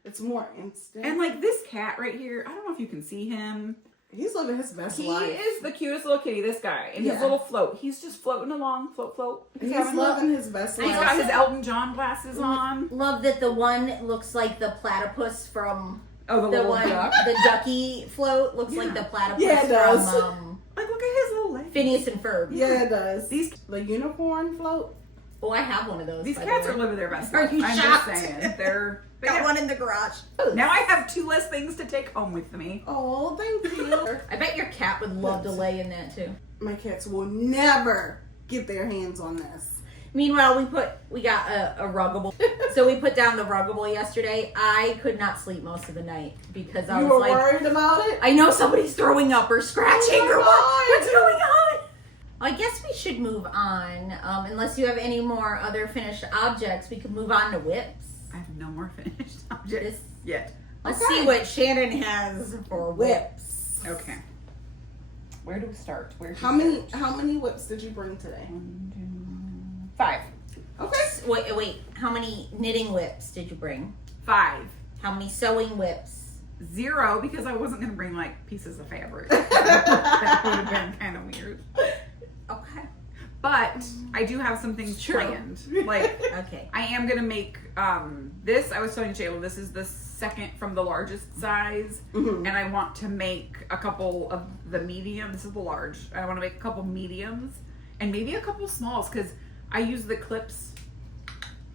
It's more instant. And like this cat right here, I don't know if you can see him. He's living his best life. He is the cutest little kitty, this guy. And his little float. He's just floating along, float. He's loving his best life. He's got his Elton John glasses on. Love that the one looks like the platypus from the one duck. The ducky float looks like the platypus from like, look at his little legs. Phineas and Ferb. Yeah, it does. The unicorn float. Oh, I have one of those. These cats are living their best life. Are you shocked? Just saying. Got one in the garage. Now I have 2 less things to take home with me. Oh, thank you. I bet your cat would love to lay in that too. My cats will never get their hands on this. Meanwhile, we got a ruggable. So we put down the ruggable yesterday. I could not sleep most of the night because I was like, worried about it? I know somebody's throwing up or scratching or what's going on. I guess we should move on. Unless you have any more other finished objects, we could move on to whips. I have no more finished objects yet. Let's see what Shannon has for whips. Okay. Where do we start? How many whips did you bring today? 5. Okay. Wait. How many knitting whips did you bring? 5. How many sewing whips? 0, because I wasn't going to bring like pieces of fabric. That would have been kind of weird. Okay. But I do have some things planned. Like, okay. I am going to make this. I was telling Shayla, this is the second from the largest size. And I want to make a couple of the medium. This is the large. I want to make a couple mediums and maybe a couple smalls because I use the clips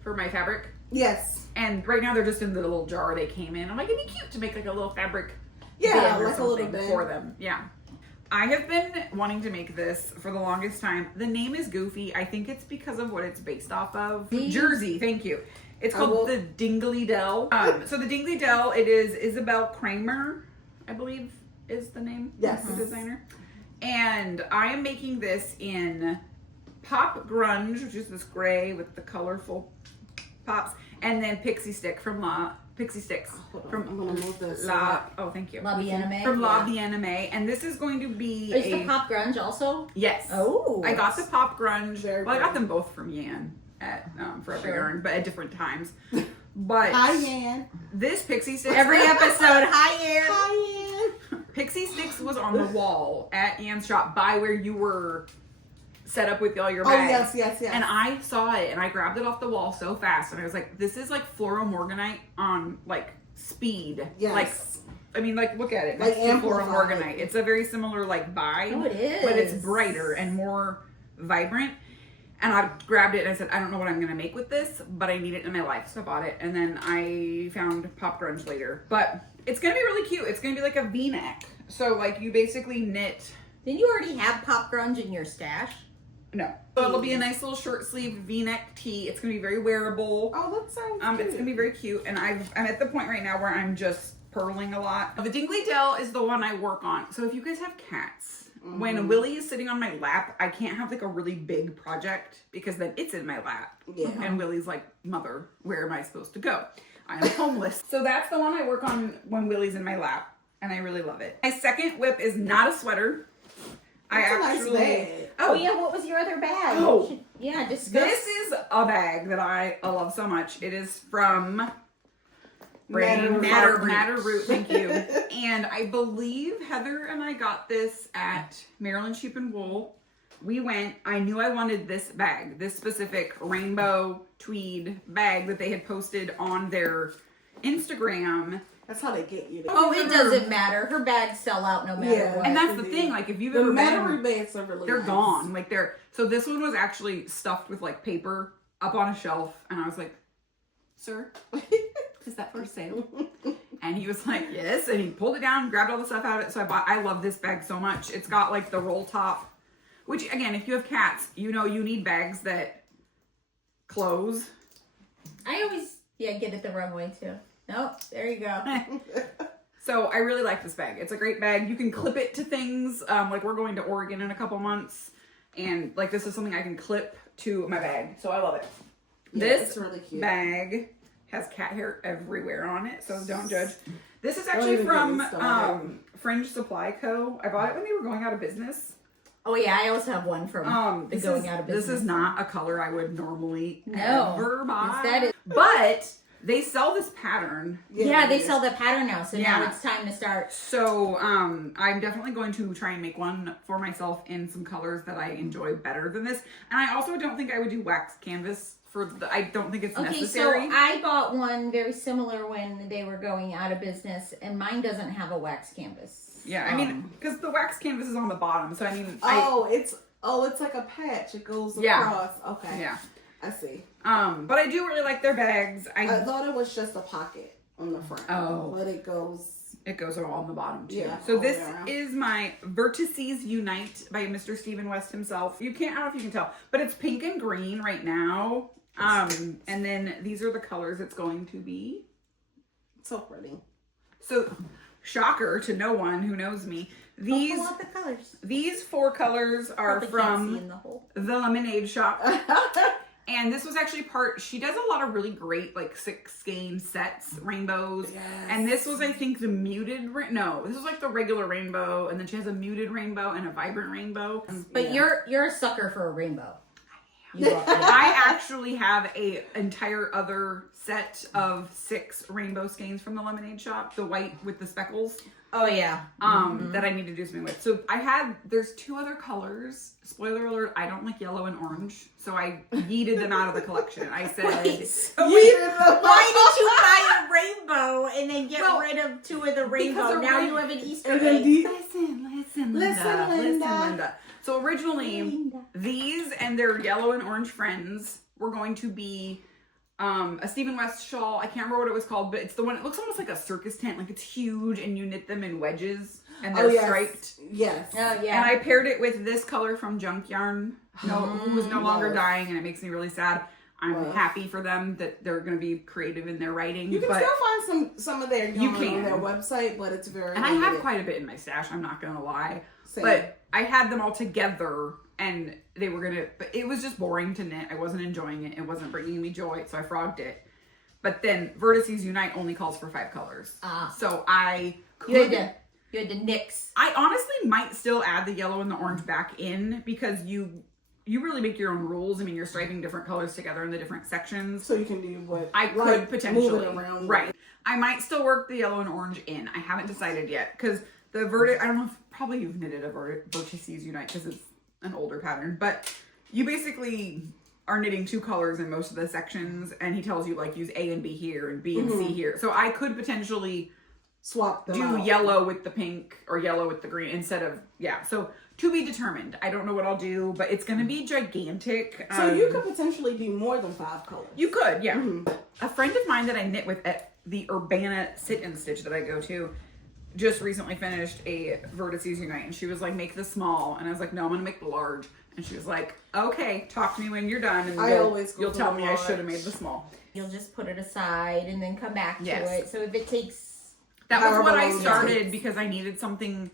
for my fabric. Yes. And right now they're just in the little jar they came in. I'm like, it'd be cute to make like a little fabric bin or like a little bin for them. Yeah. I have been wanting to make this for the longest time. The name is goofy. I think it's because of what it's based off of. Jersey, thank you. It's called the Dingley Dell. So the Dingley Dell, it is Isabel Kramer, I believe is the name. Yes. The designer. And I am making this in Pop Grunge, which is this gray with the colorful pops, and then Pixie Sticks from I'm gonna move this. Oh, thank you. La Bien-Aimée. From La Bien-Aimée, and this is going to be Is the Pop Grunge also? Yes. Oh. I got the Pop Grunge. Very I got them both from Yan at Forever Yarn, but at different times. But Hi, Yan. this Pixie Sticks. Every episode, hi, Ann. Hi, Yan. Pixie Sticks was on the wall at Yan's shop by where you were set up with all your Oh, bags. yes. And I saw it and I grabbed it off the wall so fast and I was like, this is like Floral Morganite on like speed. Yes. Like, I mean, like, look at it. Like It's Floral amplified. Morganite. It's a very similar like vibe. Oh, it is. But it's brighter and more vibrant. And I grabbed it and I said, I don't know what I'm going to make with this, but I need it in my life. So I bought it. And then I found Pop Grunge later. But it's going to be really cute. It's going to be like a V-neck. So like you basically knit. Didn't you already have Pop Grunge in your stash? No. So it'll be a nice little short sleeve V-neck tee. It's going to be very wearable. Oh, that sounds It's going to be very cute. And I'm at the point right now where I'm just purling a lot. The Dingley Dell is the one I work on. So if you guys have cats, when Willie is sitting on my lap, I can't have like a really big project because then it's in my lap. Yeah. And Willie's like, mother, where am I supposed to go? I'm homeless. So that's the one I work on when Willie's in my lap. And I really love it. My second whip is not a sweater. That's a nice bag. Oh yeah, what was your other bag? Oh. Yeah, discuss. This is a bag that I love so much. It is from Matterroot, thank you. And I believe Heather and I got this at Maryland Sheep and Wool. I knew I wanted this bag, this specific rainbow tweed bag that they had posted on their Instagram. That's how they get you. Oh, it doesn't matter. Her bags sell out no matter what. And that's the thing, like if you've The ever Matterroot bags are really they're nice. gone. Like so this one was actually stuffed with like paper up on a shelf and I was like, sir, is that for sale? And he was like, yes. And he pulled it down, grabbed all the stuff out of it. So I love this bag so much. It's got like the roll top, which again, if you have cats, you know, you need bags that close. I always, get it the wrong way too. Nope, there you go. So I really like this bag. It's a great bag. You can clip it to things. Like we're going to Oregon in a couple months. And like this is something I can clip to my bag. So I love it. Yeah, This it's really cute. bag has cat hair everywhere on it. So don't judge. This is actually from Fringe Supply Co. I bought it when they were going out of business. Oh yeah, I also have one from the going out of business. This is not a color I would normally No. ever buy. Instead But they sell this pattern. Yeah, they sell the pattern now, so now Yeah. it's time to start. So I'm definitely going to try and make one for myself in some colors that I enjoy better than this. And I also don't think I would do wax canvas I don't think it's necessary. So I bought one very similar when they were going out of business, and mine doesn't have a wax canvas. Yeah, I mean, because the wax canvas is on the bottom, so I mean, it's like a patch. It goes across. Okay. Yeah. I see. But I do really like their bags. I thought it was just a pocket on the front. Oh. But it goes all on the bottom too. Yeah, so this around. is my Vertices Unite by Mr. Stephen West himself. I don't know if you can tell, but it's pink and green right now. And then these are the colors it's going to be. So pretty. So, shocker to no one who knows me. These Pull out the colors. These 4 colors are Probably can't see from in the hole. the Lemonade Shop. And this was actually she does a lot of really great like 6-skein sets, rainbows. Yes. And this was, I think, the muted, this was like the regular rainbow. And then she has a muted rainbow and a vibrant rainbow. But you're a sucker for a rainbow. I actually have a entire other set of 6 rainbow skeins from the Lemonade Shop, the white with the speckles. Oh yeah. That I need to do something with. So there's 2 other colors. Spoiler alert, I don't like yellow and orange. So I yeeted them out of the collection. I said, Why did you buy a rainbow and then get rid of 2 of the rainbow? Now you have an Easter egg. Listen, Linda. So originally, these and their yellow and orange friends were going to be a Stephen West shawl. I can't remember what it was called, but it's the one, it looks almost like a circus tent. Like it's huge and you knit them in wedges and they're striped. Yes. Oh yeah. And I paired it with this color from Junk Yarn, who is no longer dying, and it makes me really sad. I'm happy for them that they're going to be creative in their writing. You can still find some of their yarn on their website, but it's very And limited. I have quite a bit in my stash, I'm not going to lie. Same. But I had them all together, and they were but it was just boring to knit. I wasn't enjoying it. It wasn't bringing me joy, so I frogged it. But then Vertices Unite only calls for 5 colors. So you had to nix. I honestly might still add the yellow and the orange back in, because you really make your own rules. I mean, you're striping different colors together in the different sections. So you can do what I could potentially. Move it around. Right. I might still work the yellow and orange in. I haven't decided yet, because I don't know if probably you've knitted a Vertices Unite, because it's an older pattern, but you basically are knitting 2 colors in most of the sections, and he tells you like use A and B here and B and C here. So I could potentially swap them out. Yellow with the pink or yellow with the green instead of, so to be determined. I don't know what I'll do, but it's going to be gigantic. So you could potentially do more than 5 colors. You could, yeah. A friend of mine that I knit with at the Urbana Sit and Stitch that I go to just recently finished a Vertices Unite, and she was like, make the small. And I was like, no, I'm going to make the large. And she was like, okay, talk to me when you're done, and you'll tell me I should have made the small. You'll just put it aside and then come back to it. So if it takes... That was what I started, because I needed something,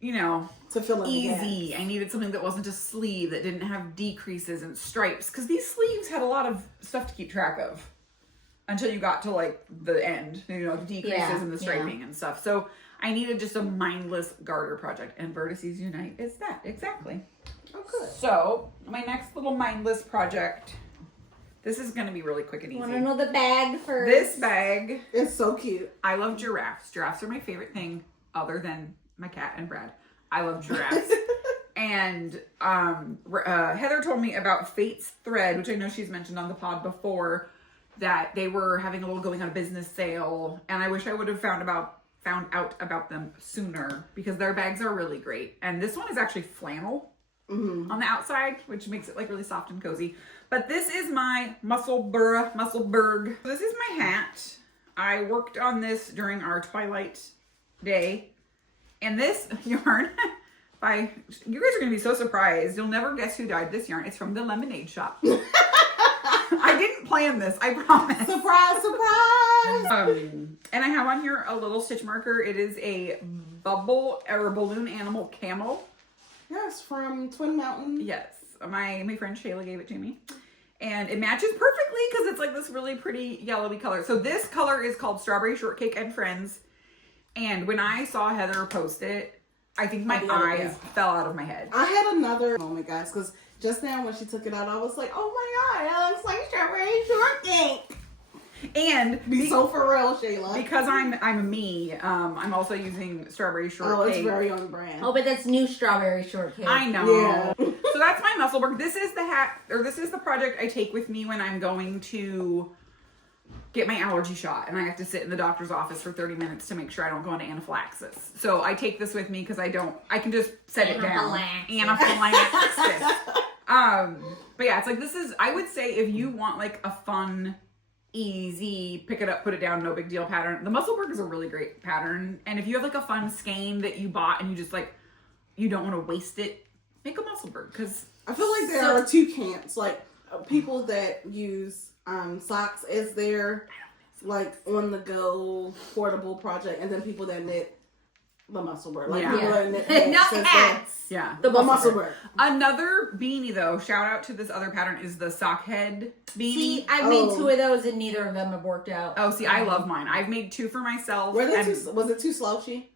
to fill in easy. I needed something that wasn't a sleeve, that didn't have decreases and stripes, because these sleeves had a lot of stuff to keep track of until you got to like the end, the decreases and the striping and stuff. So I needed just a mindless garter project, and Vertices Unite is that exactly. Oh, good. So my next little mindless project. This is going to be really quick and easy. Want to know the bag first? This bag is so cute. I love giraffes. Giraffes are my favorite thing, other than my cat and Brad. I love giraffes. And Heather told me about Fate's Thread, which I know she's mentioned on the pod before, that they were having a little going on a business sale, and I wish I would have found out about them sooner, because their bags are really great. And this one is actually flannel on the outside, which makes it like really soft and cozy. But this is my Musselburgh. This is my hat. I worked on this during our Twilight day, and this yarn you guys are gonna be so surprised. You'll never guess who dyed this yarn. It's from the Lemonade Shop. I didn't plan this, I promise. Surprise, surprise! And I have on here a little stitch marker. It is a bubble or balloon animal camel. Yes, from Twin Mountain. Yes, my friend Shayla gave it to me. And it matches perfectly because it's like this really pretty yellowy color. So this color is called Strawberry Shortcake and Friends. And when I saw Heather post it, I think my eyes fell out of my head. I had another moment, guys, because just now when she took it out, I was like, oh my god, it looks like Strawberry Shortcake. And Be so for real, Shayla. Because I'm me, I'm also using Strawberry Shortcake. Oh, it's very on brand. Oh, but that's new Strawberry Shortcake. I know. Yeah. So that's my Musselburgh. This is the hat, or this is the project I take with me when I'm going to get my allergy shot, and I have to sit in the doctor's office for 30 minutes to make sure I don't go into anaphylaxis. So I take this with me because I can just set it down. Anaphylaxis. But yeah, it's like, this is, I would say if you want like a fun, easy, pick it up, put it down, no big deal pattern, the Musselburgh is a really great pattern. And if you have like a fun skein that you bought and you just like, you don't want to waste it, make a Musselburgh, because I feel like there are two camps, like people that use socks as their like on the go portable project, and then people that knit the Musselburgh, like people that knit Not hats. Yeah. the Musselburgh. Another beanie though, shout out to this other pattern, is the sock head beanie. See, I made 2 of those and neither of them have worked out. Oh, see, I love mine. I've made 2 for myself. Was it too slouchy?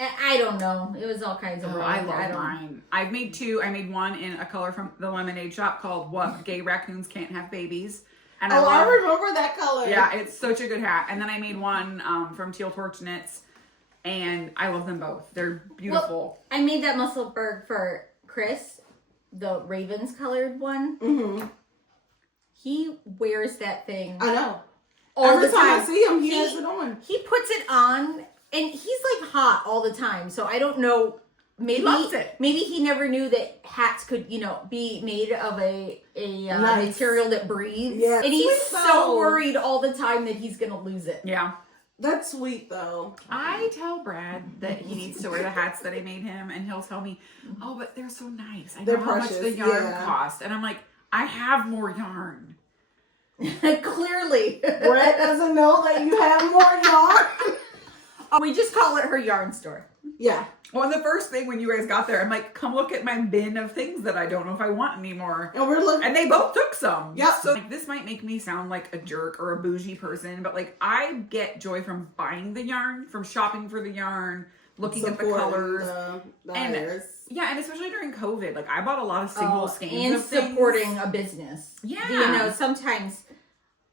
I don't know. It was all kinds of. I love mine. I've made 2. I made one in a color from the Lemonade Shop called "What Gay Raccoons Can't Have Babies." And I remember that color. Yeah, it's such a good hat. And then I made one from Teal Torch Knits, and I love them both. They're beautiful. Well, I made that Musselburgh for Chris, the Ravens colored one. Mm-hmm. He wears that thing. I know. Every time I see him, he has it on. He puts it on, and he's like hot all the time. So I don't know. Maybe He loves it. Maybe he never knew that hats could, be made of a Nice. material that breathes. Yeah, and he's sweet so though. worried all the time that he's gonna lose it. Yeah. That's sweet though. I tell Brad that he needs to wear the hats that I made him, and he'll tell me, "Oh, but they're so nice. I know They're how much precious, the yarn yeah. cost." And I'm like, "I have more yarn." Clearly, Brett doesn't know that you have more yarn. we just call it her yarn store. Yeah. Well, and the first thing when you guys got there, I'm like, "Come look at my bin of things that I don't know if I want anymore." And we're looking. And they both took some. Yep. So like, this might make me sound like a jerk or a bougie person, but like I get joy from buying the yarn, from shopping for the yarn, looking at the colors. The And- buyers. Yeah, and especially during COVID, like I bought a lot of single skeins and of things. supporting a business. Yeah. Sometimes.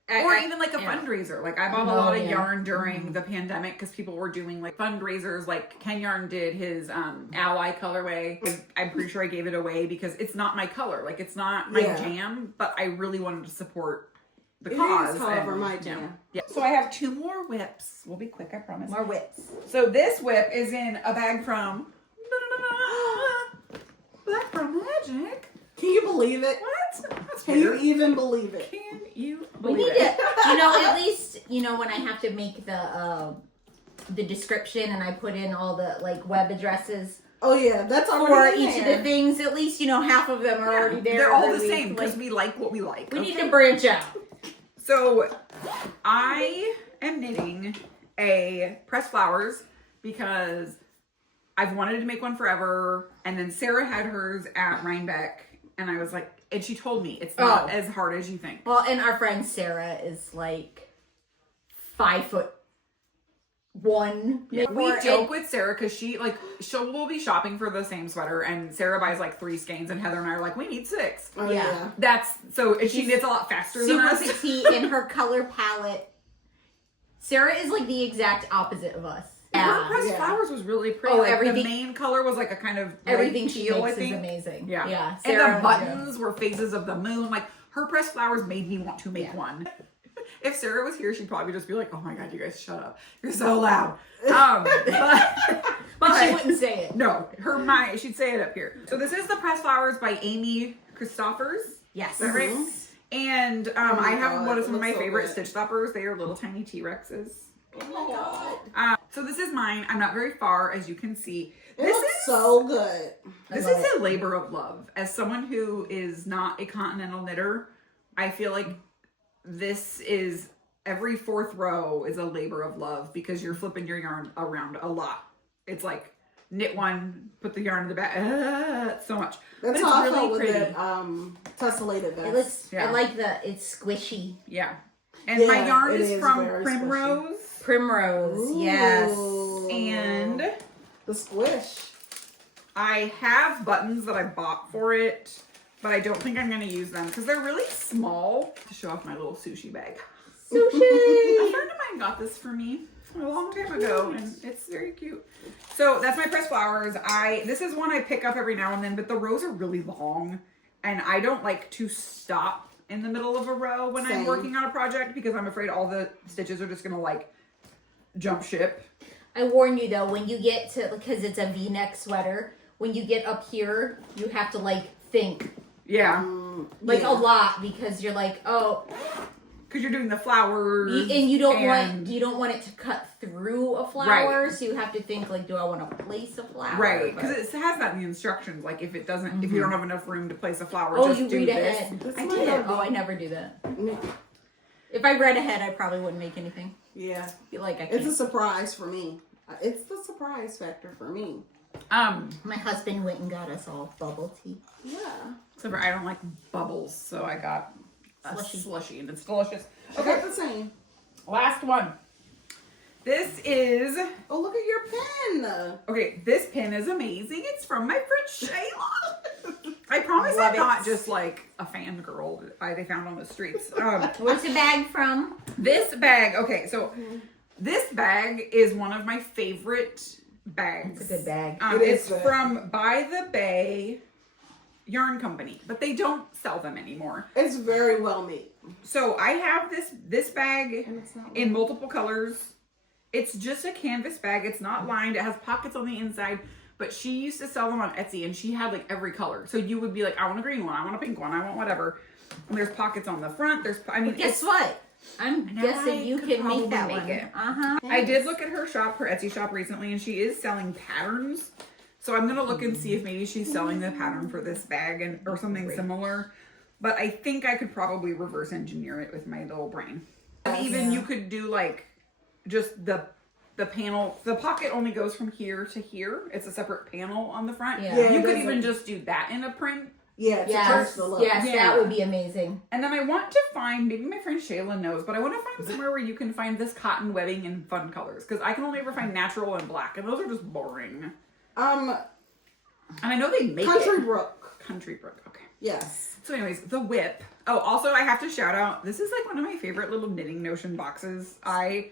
Or even like a fundraiser. Like I bought a lot of yarn during Mm-hmm. the pandemic because people were doing like fundraisers. Like Ken Yarn did his Ally colorway. I'm pretty sure I gave it away because it's not my color. Like it's not my jam, but I really wanted to support the cause. It is, however, my jam. Yeah. So I have 2 more whips. We'll be quick, I promise. More whips. So this whip is in a bag from Black From Magic. Can you believe it? What? That's Can you weird. even believe it? Can you We believe need it? to, at least, when I have to make the description and I put in all the like web addresses Oh yeah, that's for already in each of there. the things, at least half of them are already there. They're all the every same week. because we like what we like. We need to branch out. So I am knitting a pressed flowers because I've wanted to make one forever. And then Sarah had hers at Rhinebeck. And I was like, and she told me it's not as hard as you think. Well, and our friend Sarah is like 5'1". Yeah, we joke with Sarah because we'll be shopping for the same sweater and Sarah buys like 3 skeins and Heather and I are like, we need 6. Oh, Yeah. And she knits a lot faster than Super us. petite in her color palette. Sarah is like the exact opposite of us. Her pressed flowers was really pretty. Oh, like, everything- the main color was like a kind of Everything she teal, makes I is think. amazing. Yeah. Yeah. And Sarah, the buttons were phases of the moon. Like her pressed flowers made me want to make one. If Sarah was here, she'd probably just be like, "Oh my god, you guys shut up. You're so loud." But she wouldn't say it. No, she'd say it up here. So this is the pressed flowers by Amy Christophers. Yes. Is that right? And I have one of some of my looks so favorite good. stitch stoppers. They are little tiny T-Rexes. Oh my god. So this is mine. I'm not very far, as you can see. It looks so good. This is a labor of love. As someone who is not a continental knitter, I feel like this is every fourth row is a labor of love because you're flipping your yarn around a lot. It's like knit one, put the yarn in the back, so much. That's but how it's I felt really with pretty. that tessellated vest. It looks. Yeah. I like it's squishy. Yeah. And my Yeah, yarn it is is from very Primrose. Primrose, yes. Ooh. And the squish. I have buttons that I bought for it, but I don't think I'm going to use them because they're really small to show off my little sushi bag. Sushi. A friend of mine got this for me a long time ago, and it's very cute. So that's my pressed flowers. This is one I pick up every now and then, but the rows are really long, and I don't like to stop in the middle of a row when I'm Same. working on a project because I'm afraid all the stitches are just going to like jump ship. I warn you though, when you get to, because it's a V-neck sweater, when you get up here, you have to like think Yeah. like Yeah. a lot because you're like, oh, Because you're doing the flowers. and you don't want it to cut through a flower, Right. so you have to think like, do I want to place a flower? Right, But- because it has that in the instructions. Like if it doesn't, if you don't have enough room to place a flower, oh, just you do read this. ahead. That's I what did. I do. Oh, I never do that. Yeah. If I read ahead, I probably wouldn't make anything. Yeah. Feel like I It's can't. a surprise for me. It's the surprise factor for me. My husband went and got us all bubble tea. Yeah. Except for I don't like bubbles, so I got a Slushy. slushy, and it's delicious. I Okay, got the same. last one. This is Oh, look at your pen. okay. This pin is amazing. It's from my friend Shayla. I promise Love I'm it. not just like a fangirl that they found on the streets. Where's the bag from? This bag. Okay, so this bag is one of my favorite bags. It's a good bag. It is It's good. from By the Bay Yarn Company, but they don't sell them anymore. It's very well made. So I have this bag And it's not in multiple colors. It's just a canvas bag. It's not lined. It has pockets on the inside. But she used to sell them on Etsy, and she had like every color. So you would be like, I want a green one, I want a pink one, I want whatever. And there's pockets on the front. Guess what? I'm Now guessing I you could can make probably that make one. it. Uh-huh. I did look at her Etsy shop recently, and she is selling patterns. So I'm gonna look and see if maybe she's selling the pattern for this bag or something similar. But I think I could probably reverse engineer it with my little brain. And even you could do like just the panel. The pocket only goes from here to here. It's a separate panel on the front. Yeah. Yeah, You it could doesn't- even just do that in a print. Yeah, to Yes, touch the look. yes, Yeah. that would be amazing. And then I want to find, maybe my friend Shayla knows, but I want to find somewhere where you can find this cotton webbing in fun colors. Because I can only ever find natural and black, and those are just boring. And I know they make Country it. Brook. Country Brook, okay. Yes. So anyways, the whip. Oh, also I have to shout out, this is like one of my favorite little knitting notion boxes. I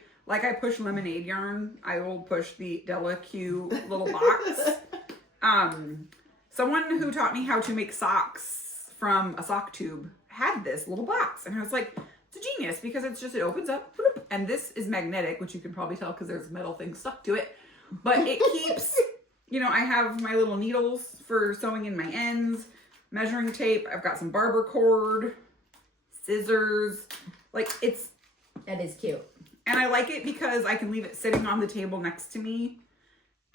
push lemonade yarn, I will push the Della Q little box. Someone who taught me how to make socks from a sock tube had this little box, and I was like, it's a genius because it opens up, bloop, and this is magnetic, which you can probably tell because there's metal things stuck to it, but it keeps, I have my little needles for sewing in my ends, measuring tape, I've got some barber cord, scissors, That is cute. and I like it because I can leave it sitting on the table next to me,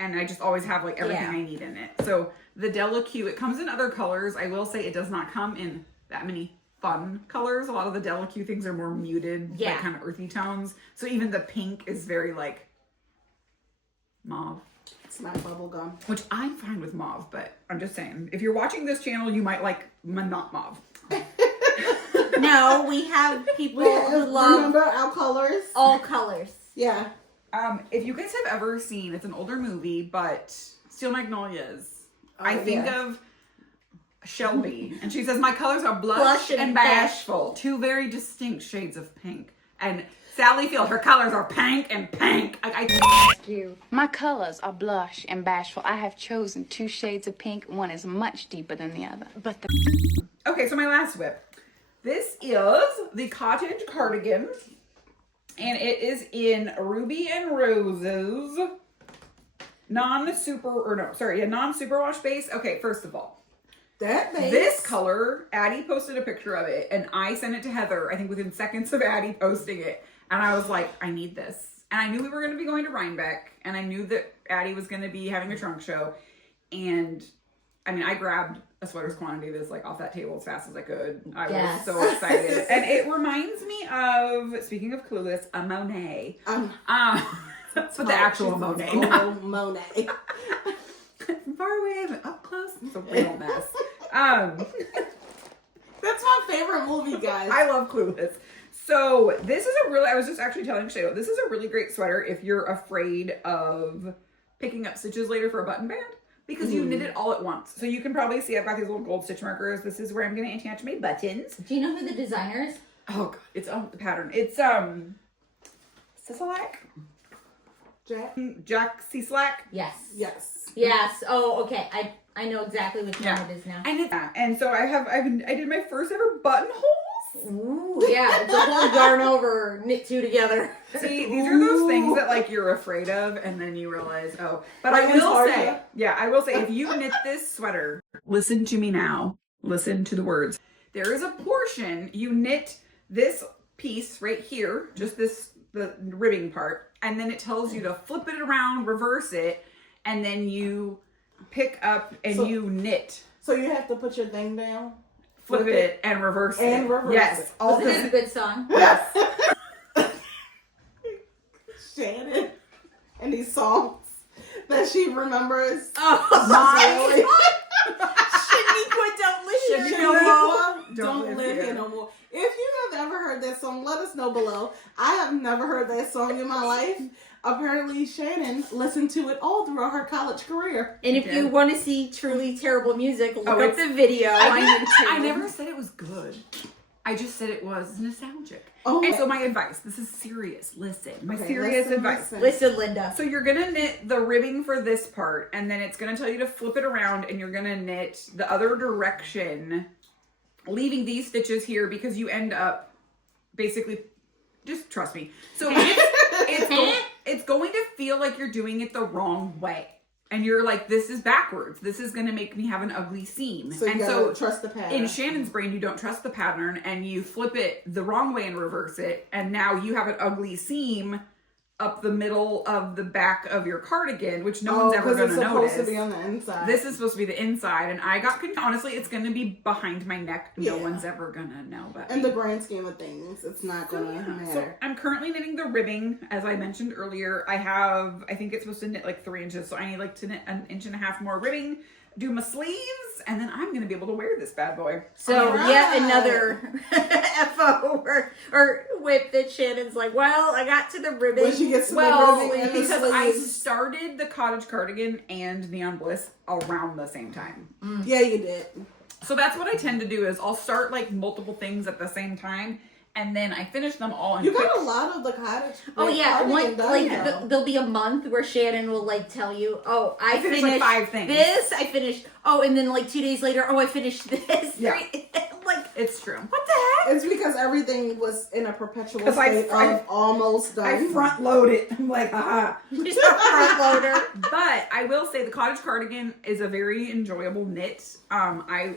and I just always have like everything I need in it. So the Della Q, it comes in other colors. I will say it does not come in that many fun colors. A lot of the Della Q things are more muted, like kind of earthy tones. So even the pink is very like mauve. It's not bubble gum. Which I'm fine with mauve, but I'm just saying, if you're watching this channel, you might like not mauve. No, we have people who love Remember our colors? all colors. Yeah. If you guys have ever seen, it's an older movie, but Steel Magnolias, I think of Shelby, and she says, my colors are blush and bashful, two very distinct shades of pink. And Sally Field, her colors are pink and pink. My colors are blush and bashful. I have chosen two shades of pink. One is much deeper than the other. But Okay, so my last whip. This is the Cottage Cardigan, and it is in Ruby and Roses, non-super wash base. Okay, first of all, That base. this color, Addie posted a picture of it, and I sent it to Heather, I think within seconds of Addie posting it, and I was like, I need this. And I knew we were going to be going to Rhinebeck, and I knew that Addie was going to be having a trunk show, and I mean, I grabbed a sweater's quantity this like off that table as fast as I could. I Yes. was so excited. And it reminds me of, speaking of Clueless, a Monet. But the actual Monet. Oh, Monet. Far away, but up close, it's a real mess. That's my favorite movie, guys. I love Clueless. So this is I was just actually telling Shay, this is a really great sweater if you're afraid of picking up stitches later for a button band, because you knit it all at once. So you can probably see I've got these little gold stitch markers. This is where I'm going to attach my buttons. Do you know who the designer is? Oh God, it's on the pattern. It's Sisalak? Jack C. Slack. Yes. Yes. Yes. Oh, okay. I know exactly which one it is now. And so I did my first ever buttonholes. Ooh, yeah, it's a whole yarn over, knit two together. See, these are those things that like you're afraid of, and then you realize, oh. But I will say, if you knit this sweater, listen to me now. Listen to the words. There is a portion you knit this piece right here, just the ribbing part, and then it tells you to flip it around, reverse it, and then you pick up and you knit. So you have to put your thing down, flip it, and reverse it. And reverse yes, it. all This is a good song. Yes. Shannon and these songs that she remembers. Oh, Really? Shaniqua, Don't live here no more. If you have ever heard that song, let us know below. I have never heard that song in my life. Apparently, Shannon listened to it all throughout her college career. And if you want to see truly terrible music, look up the video. I never said it was good. I just said it was nostalgic. Oh. And so my advice, this is serious. Listen, serious advice. Listen, Linda. So you're going to knit the ribbing for this part, and then it's going to tell you to flip it around, and you're going to knit the other direction, leaving these stitches here, because you end up basically, just trust me. So it's going to feel like you're doing it the wrong way. And you're like, this is backwards. This is going to make me have an ugly seam. So you gotta trust the pattern. In Shannon's brain, you don't trust the pattern, and you flip it the wrong way and reverse it. And now you have an ugly seam up the middle of the back of your cardigan, which no one's ever going to notice. It's supposed to be on the inside. This is supposed to be the inside, and I got honestly, it's going to be behind my neck. No one's ever going to know. But in the grand scheme of things, it's not going to matter. So I'm currently knitting the ribbing, as I mentioned earlier. I think it's supposed to knit like 3 inches, so I need like to knit 1.5 inches more ribbing, do my sleeves, and then I'm going to be able to wear this bad boy. So yet another FO or whip that Shannon's like, well, I got to the ribbon. When she gets to the ribbing and because the I sleeves. started the cottage cardigan and Neon Bliss around the same time. Yeah, you did. So that's what I tend to do is I'll start like multiple things at the same time, and then I finish them all in You got a lot of the cottage. Oh yeah, cardigan there'll be a month where Shannon will like tell you, oh, I finished like 5 things. This, I finished. Oh, and then like 2 days later, oh, I finished this. Yeah. Like, it's true. what the heck? It's because everything was in a perpetual 'Cause state of almost done. I front load it. I'm like, haha. She's a front loader. But I will say the cottage cardigan is a very enjoyable knit. I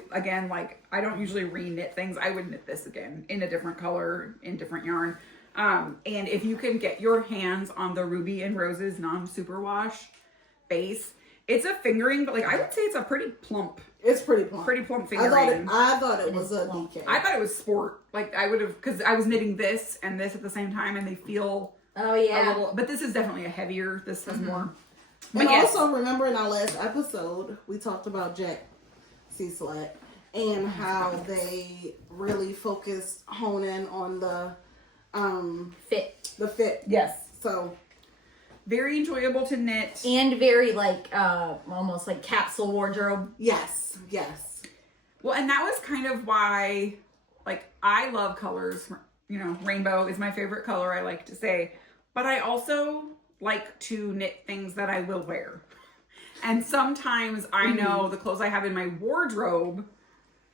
don't usually re-knit things. I would knit this again in a different color, in different yarn. And if you can get your hands on the Ruby and Roses non-superwash base, it's a fingering, but like I would say it's a pretty plump. It's pretty plump. Pretty plump fingering. I thought it was a DK. I thought it was sport. Like I would have, because I was knitting this and this at the same time, and they feel Oh yeah. a little. But this is definitely a heavier. This has more. And also remember in our last episode we talked about Jack C. Slack and how they really hone in on the fit. The fit. Yes. So very enjoyable to knit. And very like almost like capsule wardrobe. Yes. Well, and that was kind of why, like, I love colors. You know, rainbow is my favorite color, I like to say. But I also like to knit things that I will wear. And sometimes I know the clothes I have in my wardrobe,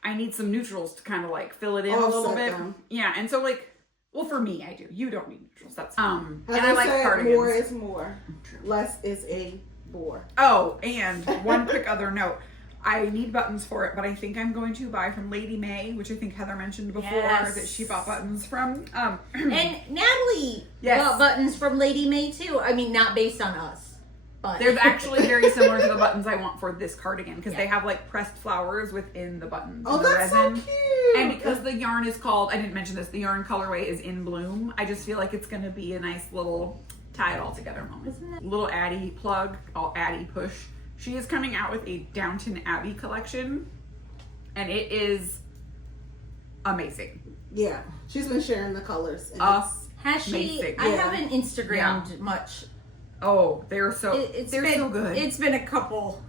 I need some neutrals to kind of like fill it in a little bit. Them. Yeah, and so like, well, for me, I do. You don't need neutrals. That's and As I like said, cardigans. more is more. Less is a bore. Oh, and one quick other note. I need buttons for it, but I think I'm going to buy from Lady May, which I think Heather mentioned before, that she bought buttons from. And Natalie bought buttons from Lady May too. I mean, not based on us. But They're actually very similar to the buttons I want for this cardigan because they have like pressed flowers within the buttons. Oh, and the that's resin. so cute. And because the yarn is called, I didn't mention this, the yarn colorway is In Bloom. I just feel like it's going to be a nice little tie it all together moment. Little Addie plug, all Addie push. She is coming out with a Downton Abbey collection, and it is amazing. Yeah, she's been sharing the colors. And has she? amazing. I haven't Instagrammed much. Oh, they're so They're so good. It's been a couple.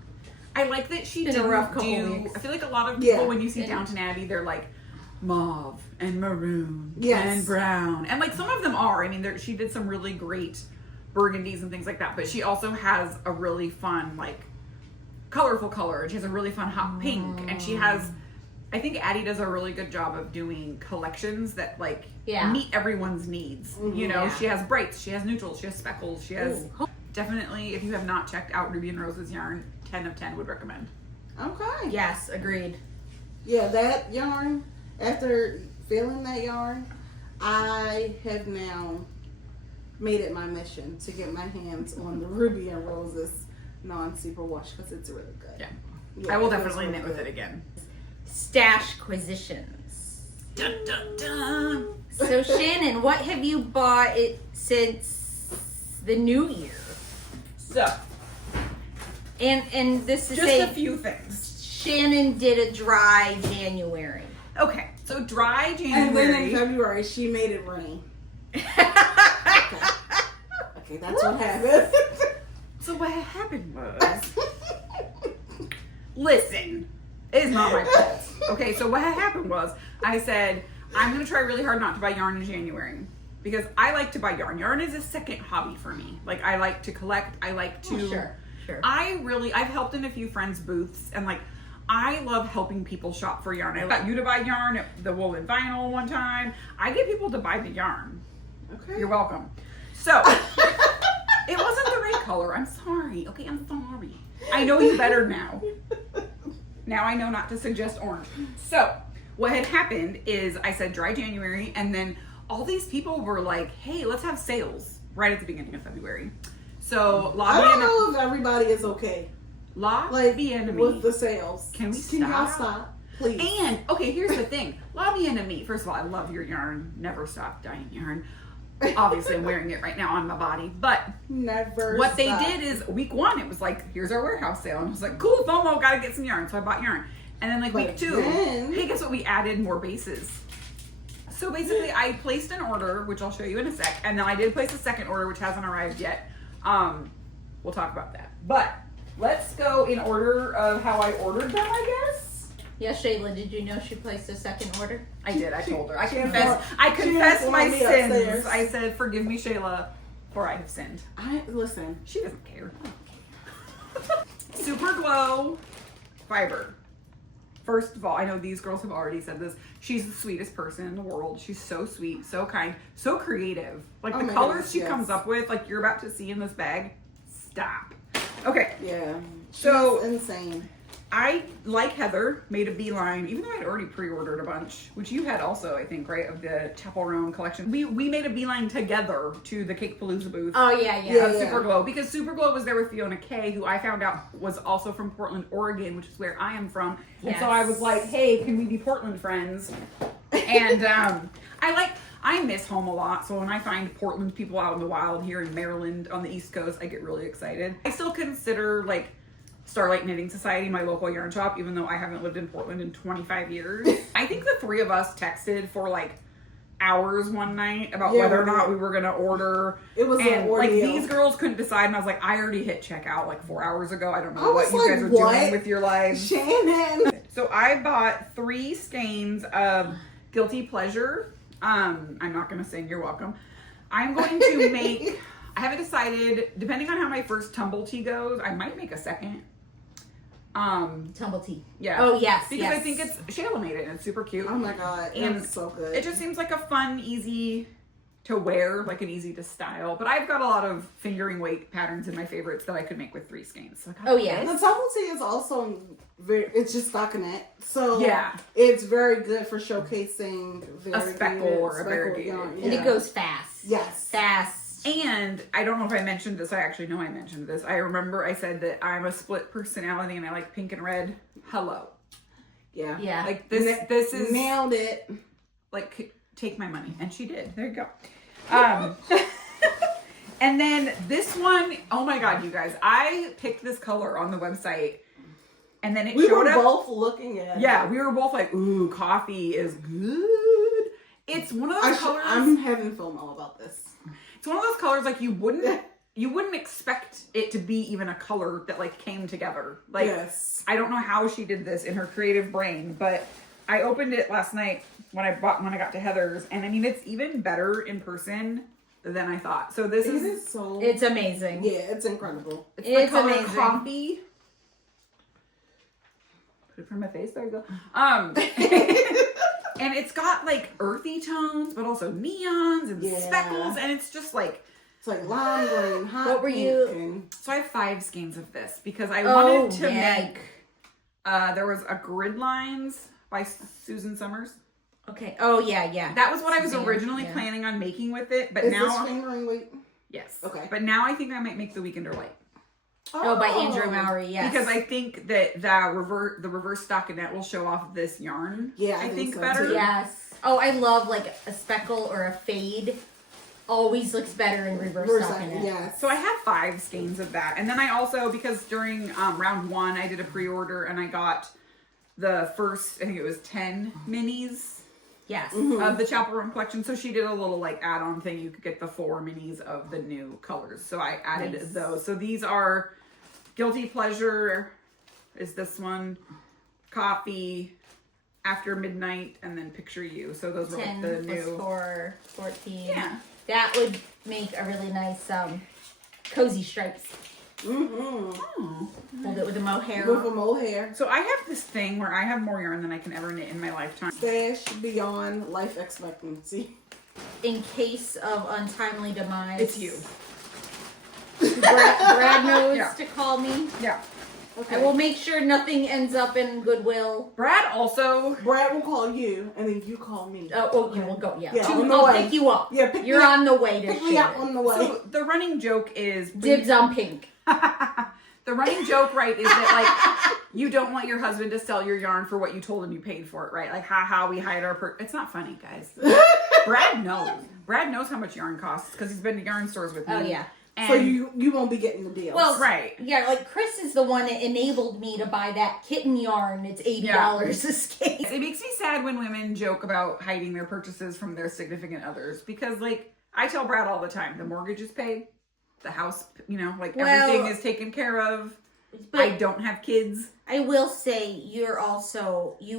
I like that she Been a didn't rough couple do. weeks. I feel like a lot of people when you see Downton Abbey, they're like mauve and maroon and brown, and like some of them are. I mean, she did some really great burgundies and things like that, but she also has a really fun like colorful color, and she has a really fun hot pink, and she has. I think Addie does a really good job of doing collections that like meet everyone's needs. You know, she has brights, she has neutrals, she has speckles, she has definitely. If you have not checked out Ruby and Rose's yarn, 10 of 10 would recommend. Okay. Yes, agreed. Yeah, that yarn. After feeling that yarn, I have now made it my mission to get my hands on the Ruby and Rose's non-superwash because it's really good. Yeah, I will definitely knit with it again. Stasquisitions. Dun dun dun. So Shannon, what have you bought since the new year? So, and this is just a few things. Shannon did a dry January. Okay, so dry And January. then in February, she made it rain. Okay, that's what happened. So what happened was, listen, it's not my fault. Okay, so what had happened was, I said, I'm going to try really hard not to buy yarn in January. Because I like to buy yarn. Yarn is a second hobby for me. Like, I like to collect. I like to... Sure. I've helped in a few friends' booths. And, like, I love helping people shop for yarn. I got you to buy yarn at the Wool and Vinyl one time. I get people to buy the yarn. Okay. You're welcome. So, it wasn't the right color. I'm sorry. Okay, I'm sorry. I know you better now. Now I know not to suggest orange. So, what had happened is I said dry January, and then all these people were like, hey, let's have sales right at the beginning of February. So, I don't know if everybody is okay. Lobby Enemy. With the sales. Can we Can y'all stop? stop? Please. And, okay, here's the thing. Lobby Enemy, first of all, I love your yarn. Never stop dyeing yarn. Obviously, I'm wearing it right now on my body. But what they did is, week one, it was like, here's our warehouse sale. And I was like, cool, FOMO, gotta get some yarn. So I bought yarn. And then, like, week two, hey, guess what? We added more bases. So basically, I placed an order, which I'll show you in a sec. And then I did place a second order, which hasn't arrived yet. We'll talk about that. But let's go in order of how I ordered them, I guess. Yeah, Shayla, did you know she placed a second order? I did. I told her. I confessed my sins. Upstairs. I said, "Forgive me, Shayla, for I have sinned." Listen. She doesn't care. Super Glow fiber. First of all, I know these girls have already said this. She's the sweetest person in the world. She's so sweet, so kind, so creative. Like the colors she comes up with, like you're about to see in this bag. Stop. Okay. Yeah. So insane. I, like Heather, made a beeline, even though I'd already pre-ordered a bunch, which you had also, I think, right, of the Chapel Roan collection. We made a beeline together to the Cake Palooza booth. Oh, yeah. Super Glow, because Super Glow was there with Fiona Kay, who I found out was also from Portland, Oregon, which is where I am from. And so I was like, hey, can we be Portland friends? And I miss home a lot, so when I find Portland people out in the wild here in Maryland on the East Coast, I get really excited. I still consider, like, Starlight Knitting Society my local yarn shop, even though I haven't lived in Portland in 25 years. I think the three of us texted for, like, hours one night about whether or not we were going to order. It was and, like, these girls couldn't decide, and I was like, I already hit checkout, like, 4 hours ago. I don't know what you guys are doing with your lives. Shannon! So I bought 3 skeins of Guilty Pleasure. I'm not going to sing, you're welcome. I'm going to make, I haven't decided, depending on how my first tumble tea goes, I might make a second. Tumble tea. Yeah. Oh, yes. Because I think Shayla made it and it's super cute. Oh my God. And it's so good. It just seems like a fun, easy to wear, like an easy to style. But I've got a lot of fingering weight patterns in my favorites that I could make with 3 skeins. So The tumble tea is also it's just stockinette. So yeah, it's very good for showcasing a speckle or a variegated. And it goes fast. Yes. Fast. And I don't know if I mentioned this. I actually know I mentioned this. I remember I said that I'm a split personality and I like pink and red. Hello. Yeah. Yeah. Like this is nailed it. like take my money, and she did. There you go. And then this one, oh my god, you guys! I picked this color on the website, and then We showed were up. both looking at it. Yeah, we were both like, "Ooh, coffee is good." It's one of those colors. I'm having FOMO about this. It's one of those colors like you wouldn't expect it to be even a color that like came together. Like, yes. I don't know how she did this in her creative brain, but I opened it last night when I got to Heather's, and I mean it's even better in person than I thought. So this is so. It's amazing. Yeah, it's incredible. it's the color amazing. coffee. Put it from my face. There you go. And it's got like earthy tones, but also neons and speckles, and it's just like. It's like lime green, hot What were pink, you- and So I have 5 skeins of this because I wanted to yeah. make. There was a Grid Lines by Susan Summers. Okay. Oh yeah. That was what I was Suzanne, originally yeah. planning on making with it, but is this now fingering weight? yes. Okay. But now I think I might make the Weekender Light Oh, by Andrew Mowry. Yes. because I think that the reverse stockinette will show off this yarn. Yeah, I think so better. too. Yes. Oh, I love like a speckle or a fade. Always looks better in reverse stockinette. Yes. So I have 5 skeins of that, and then I also because during round 1 I did a pre-order and I got the first I think it was 10 minis. Yes. Of the Chapel Room collection. So she did a little like add-on thing. You could get the 4 minis of the new colors. So I added Nice. those. So these are Guilty Pleasure is this one, Coffee, After Midnight, and then Picture You. So those were 10 like the plus new. 4, 14. Yeah. That would make a really nice cozy stripes. Hold it with a mohair. With a mohair. So I have this thing where I have more yarn than I can ever knit in my lifetime. Stash beyond life expectancy. In case of untimely demise. It's you. Brad knows Yeah. to call me. Yeah. Okay. I will make sure nothing ends up in Goodwill. Brad also. Brad will call you, and then you call me. Oh, you will go. Yeah. Yeah, on the I'll way. pick you up. Yeah, pick You're me up. on the way to Pick me up Shannon. on the way. So the running joke is Dibs on pink. the running joke, right, is that like you don't want your husband to sell your yarn for what you told him you paid for it, right? Like, haha, we hide our It's not funny, guys. Brad knows. Brad knows how much yarn costs because he's been to yarn stores with me. Oh yeah. And So you won't be getting the deals. Well, right. Yeah, like Chris is the one that enabled me to buy that kitten yarn. It's $80 a skein. It makes me sad when women joke about hiding their purchases from their significant others because, like, I tell Brad all the time, the mortgage is paid, the house, everything is taken care of. But I don't have kids. I will say you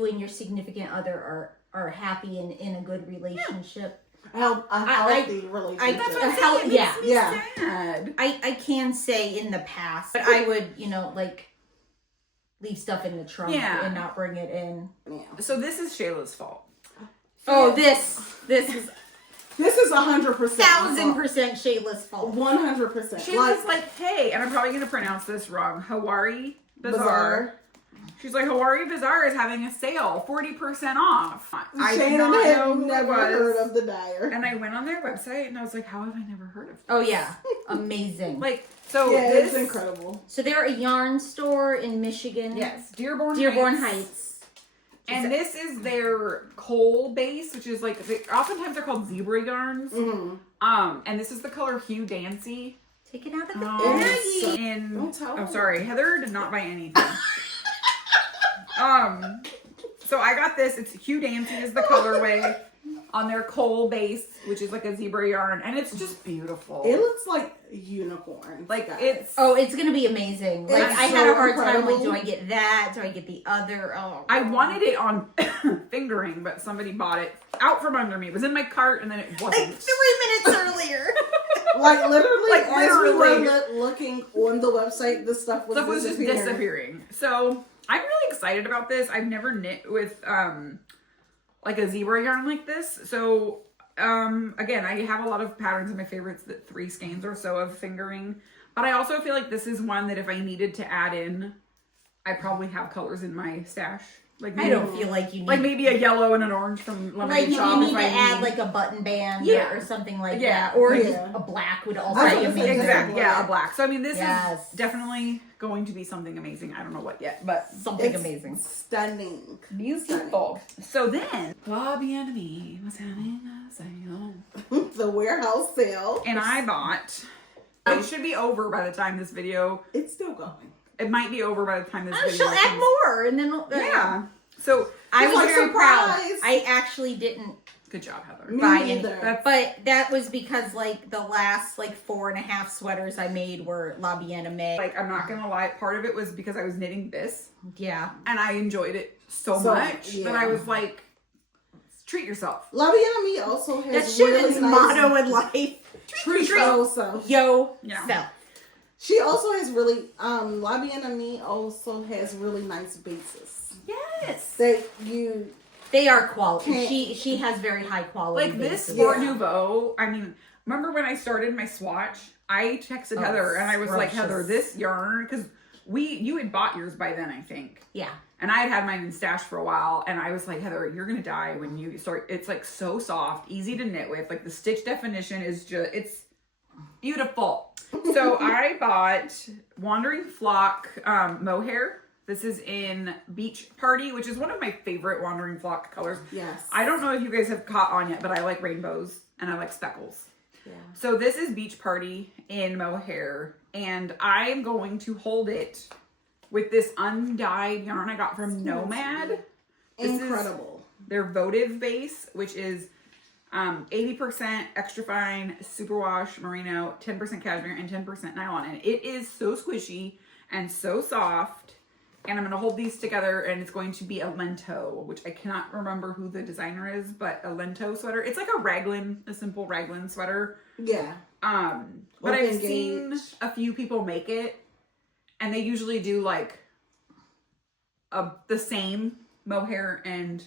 and your significant other are happy and in a good relationship. a healthy relationship. That's what I'm How- saying. It yeah. makes me Yeah. sad. I can say in the past, but I would, leave stuff in the trunk Yeah. and not bring it in. Yeah. So this is Shayla's fault. Oh, this is This is 100%. 1000% Shayla's fault. 100%. She was like, hey, and I'm probably going to pronounce this wrong, Hawari Bazaar. She's like, Hawari Bazaar is having a sale, 40% off. I did Shannon not had know who it never was. heard of the dyer. And I went on their website and I was like, how have I never heard of this? Oh yeah, amazing. So Yeah, this it's incredible. So they're a yarn store in Michigan. Yes, Dearborn Heights. And this is their coal base, which is oftentimes they're called zebra yarns. Mm-hmm. And this is the color Hue Dancy. Take it out of the It's baggie. Don't tell I'm her. sorry, Heather did not buy anything. So I got this. It's Hue Dancy is the colorway on their coal base, which is like a zebra yarn, and it's just beautiful. It looks like unicorn. It's. Oh, it's gonna be amazing. Like It's I had so a hard time. Like, incredible. do I get that? Do I get the other? Oh, I wanted it on fingering, but somebody bought it out from under me. It was in my cart, and then it wasn't. 3 minutes earlier. Like literally, Like, as we literally. were looking on the website, the stuff was Just disappearing. So I'm really excited about this. I've never knit with like a zebra yarn like this. So again, I have a lot of patterns in my favorites that 3 skeins or so of fingering. But I also feel like this is one that if I needed to add in, I probably have colors in my stash. Like I don't feel like you need like maybe a yellow and an orange from Lemonade like Shop. you need if to I add like a button band or something like that. Or a black would also Right, be amazing. Exactly. Yeah, a black. So I mean, this Yes. is definitely going to be something amazing. I don't know what yet, but Something amazing. Stunning. beautiful. So then, Bobby and me was having a sale, The warehouse sale. and I bought. It should be over by the time this video. It's still going. It might be over by the time this video. She'll add more, and then Yeah. So I was like, very proud. surprise. I actually didn't good job, Heather. Me buy any, either. but that was because like the last like 4.5 sweaters I made were La Bien Aimée. Like, I'm not gonna lie, part of it was because I was knitting this, Yeah, and I enjoyed it so So, much that I was like, treat yourself. La Bien Aimée also has that's really Shannon's nice motto in life. treat yourself. Yo, Yeah. self. She also has really La Bien Aimée also has really nice bases. Yes. That you They are quality. Can't- She has very high quality. Like this bases. Sport Nouveau, I mean, remember when I started my swatch, I texted Oh, Heather and I was like, scrumptious. Heather, this yarn, because you had bought yours by then, I think. Yeah. And I had had mine in stash for a while, and I was like, Heather, you're gonna die when you start. It's like so soft, easy to knit with. Like the stitch definition is just, it's beautiful. So I bought Wandering Flock mohair. This is in Beach Party, which is one of my favorite Wandering Flock colors. yes. I don't know if you guys have caught on yet, but I like rainbows and I like speckles. Yeah. So this is Beach Party in mohair, and I'm going to hold it with this undyed yarn I got from Nomad. This is Incredible. their votive base, which is 80% extra fine superwash merino, 10% cashmere, and 10% nylon. And it is so squishy and so soft. And I'm going to hold these together, and it's going to be a Lento, which I cannot remember who the designer is, but a Lento sweater. It's like a simple raglan sweater. Yeah. But Open I've seen gauge. a few people make it, and they usually do like the same mohair and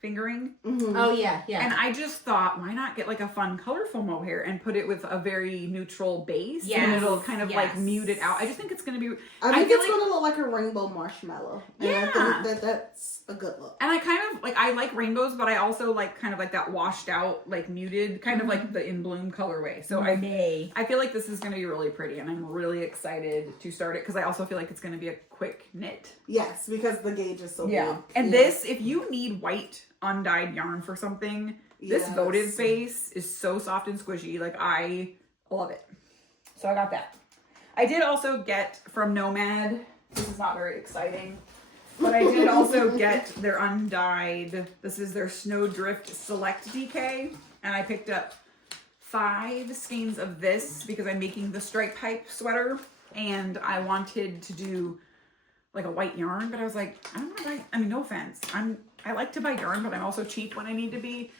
fingering. Oh yeah, yeah. And I just thought, why not get like a fun, colorful mohair and put it with a very neutral base, and Yes, it'll kind of like yes. mute it out. I just think it's going to be. I think feel it's like- gonna look like a rainbow marshmallow. And Yeah. I think that's a good look. And I kind of like, I like rainbows, but I also like kind of like that washed out, like muted, kind of like the In Bloom colorway. So I feel like this is going to be really pretty, and I'm really excited to start it because I also feel like it's going to be a quick knit. Yes, because the gauge is so big. And this, if you need white undyed yarn for something, this Yes. votive base is so soft and squishy. Like, I love it. So I got that. I did also get from Nomad, this is not very exciting, but I did also get their undyed, this is their Snowdrift Select DK, and I picked up 5 skeins of this because I'm making the stripe pipe sweater, and I wanted to do like a white yarn, but I was like, I don't want to buy, I mean, no offense, I like to buy yarn, but I'm also cheap when I need to be,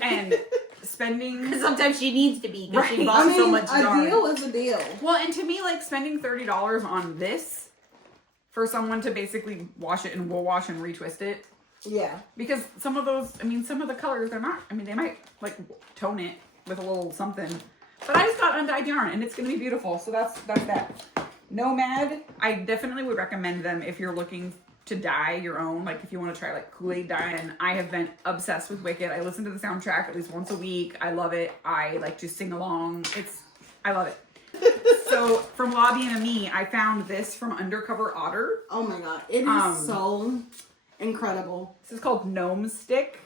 and spending Sometimes she needs to be because she Right. bought I mean, so much a yarn. deal is a deal. well, and to me, like spending $30 on this for someone to basically wash it and wool wash and retwist it, Yeah. because some of those, I mean, some of the colors, they're not, I mean, they might like tone it with a little something, but I just got undyed yarn and it's going to be beautiful. So that's that. Nomad, I definitely would recommend them if you're looking to dye your own, like if you want to try like Kool-Aid dye. And I have been obsessed with Wicked. I listen to the soundtrack at least once a week. I love it. I like to sing along. I love it. So from La Bien Aimée, I found this from Undercover Otter. Oh my god, it is so incredible. This is called Gnome Stick,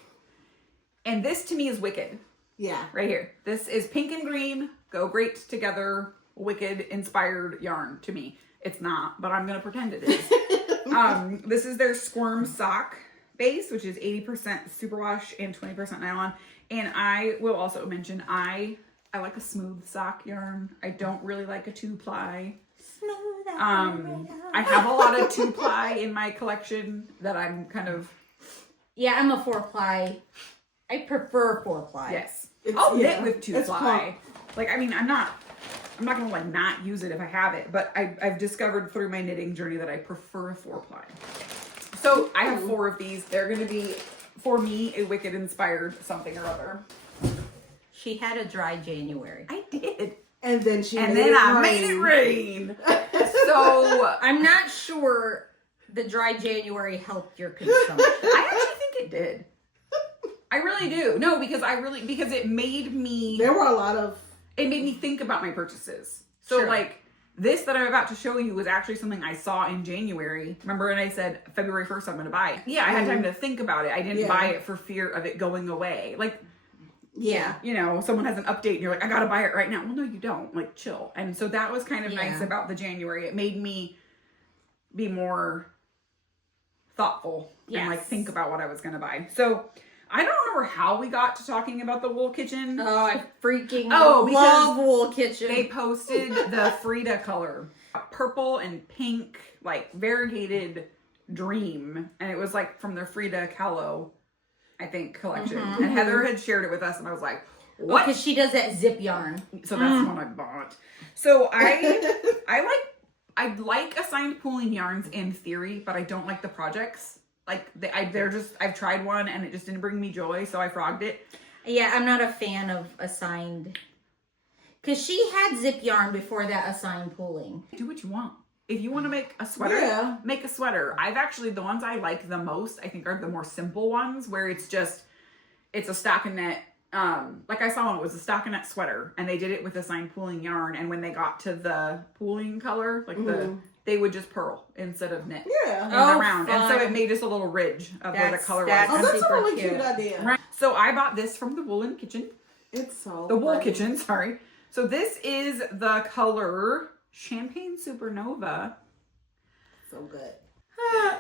and this to me is Wicked. Yeah. Right here. This is pink and green, go great together, Wicked inspired yarn to me. It's not, but I'm gonna pretend it is. This is their Squirm sock base, which is 80% superwash and 20% nylon. And I will also mention I like a smooth sock yarn. I don't really like a 2-ply. I have a lot of 2-ply in my collection that I'm kind of. Yeah, I'm a 4-ply. I prefer 4-ply. Yes. It's- I'll knit yeah, with it's 2-ply. Like, I mean, I'm not gonna like not use it if I have it, but I've discovered through my knitting journey that I prefer a 4-ply. So I have 4 of these. They're gonna be, for me, a Wicked inspired something or other. She had a dry January. I did. And then she And made then it I rain. made it rain. So I'm not sure the dry January helped your consumption? I actually think it did. I really do. No, because it made me. There were a lot of. It made me think about my purchases. So Sure. like this that I'm about to show you was actually something I saw in January. Remember when I said February 1st I'm going to buy it? Yeah, I had time to think about it. I didn't buy it for fear of it going away. Like, Yeah. you know, someone has an update and you're like, I got to buy it right now. Well, no, you don't. Like, chill. And so that was kind of nice about the January. It made me be more thoughtful and like think about what I was going to buy. So I don't remember how we got to talking about the wool kitchen. Oh, I freaking because love Wool Kitchen. They posted the Frida color, purple and pink, like variegated dream, and it was like from their Frida Kahlo, I think, collection. And Heather had shared it with us, and I was like, "What?" Because she does that zip yarn. So that's what I bought. So I like assigned pooling yarns in theory, but I don't like the projects. Like I've tried one and it just didn't bring me joy, so I frogged it. Yeah, I'm not a fan of assigned. Because she had zip yarn before that assigned pooling. Do what you want. If you want to make a sweater, make a sweater. I've actually, the ones I like the most, I think, are the more simple ones where it's a stockinette. Like I saw one, it was a stockinette sweater, and they did it with assigned pooling yarn. And when they got to the pooling color, like they would just purl instead of knit. Yeah. Around. And so it made just a little ridge of where the color was. That's a super really cute. cute idea. Right. So I bought this from the Woolen Kitchen. It's so The Wool pretty. Kitchen, sorry. So this is the color Champagne Supernova. So good.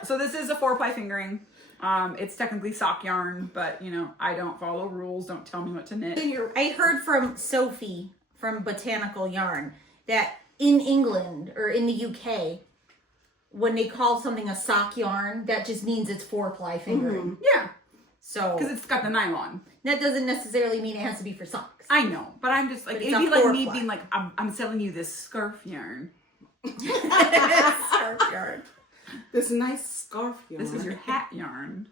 So this is a 4-ply fingering. It's technically sock yarn, but you know, I don't follow rules. Don't tell me what to knit. I heard from Sophie from Botanical Yarn that in England or in the UK, when they call something a sock yarn, that just means it's 4-ply fingering. Yeah. So Because it's got the nylon. that doesn't necessarily mean it has to be for socks. I know, but I'm just like, But it'd it's be a like me 4-ply. being like, I'm selling you this scarf yarn. Scarf yarn. This nice scarf yarn. This is your hat yarn.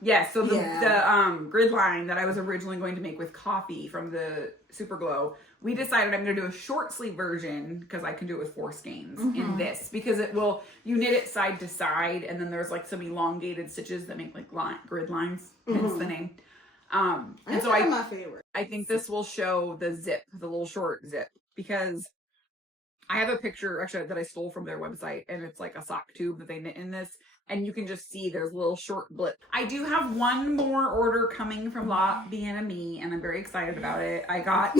Yeah, so the grid line that I was originally going to make with coffee from the Super Glow, we decided I'm going to do a short sleeve version because I can do it with 4 skeins in this, because you knit it side to side, and then there's like some elongated stitches that make like grid lines, hence the name. And so my favorite. I think this will show the zip, the little short zip, because I have a picture actually that I stole from their website, and it's like a sock tube that they knit in this, and you can just see there's a little short blip. I do have one more order coming from La Bien Ami, and I'm very excited about it. I got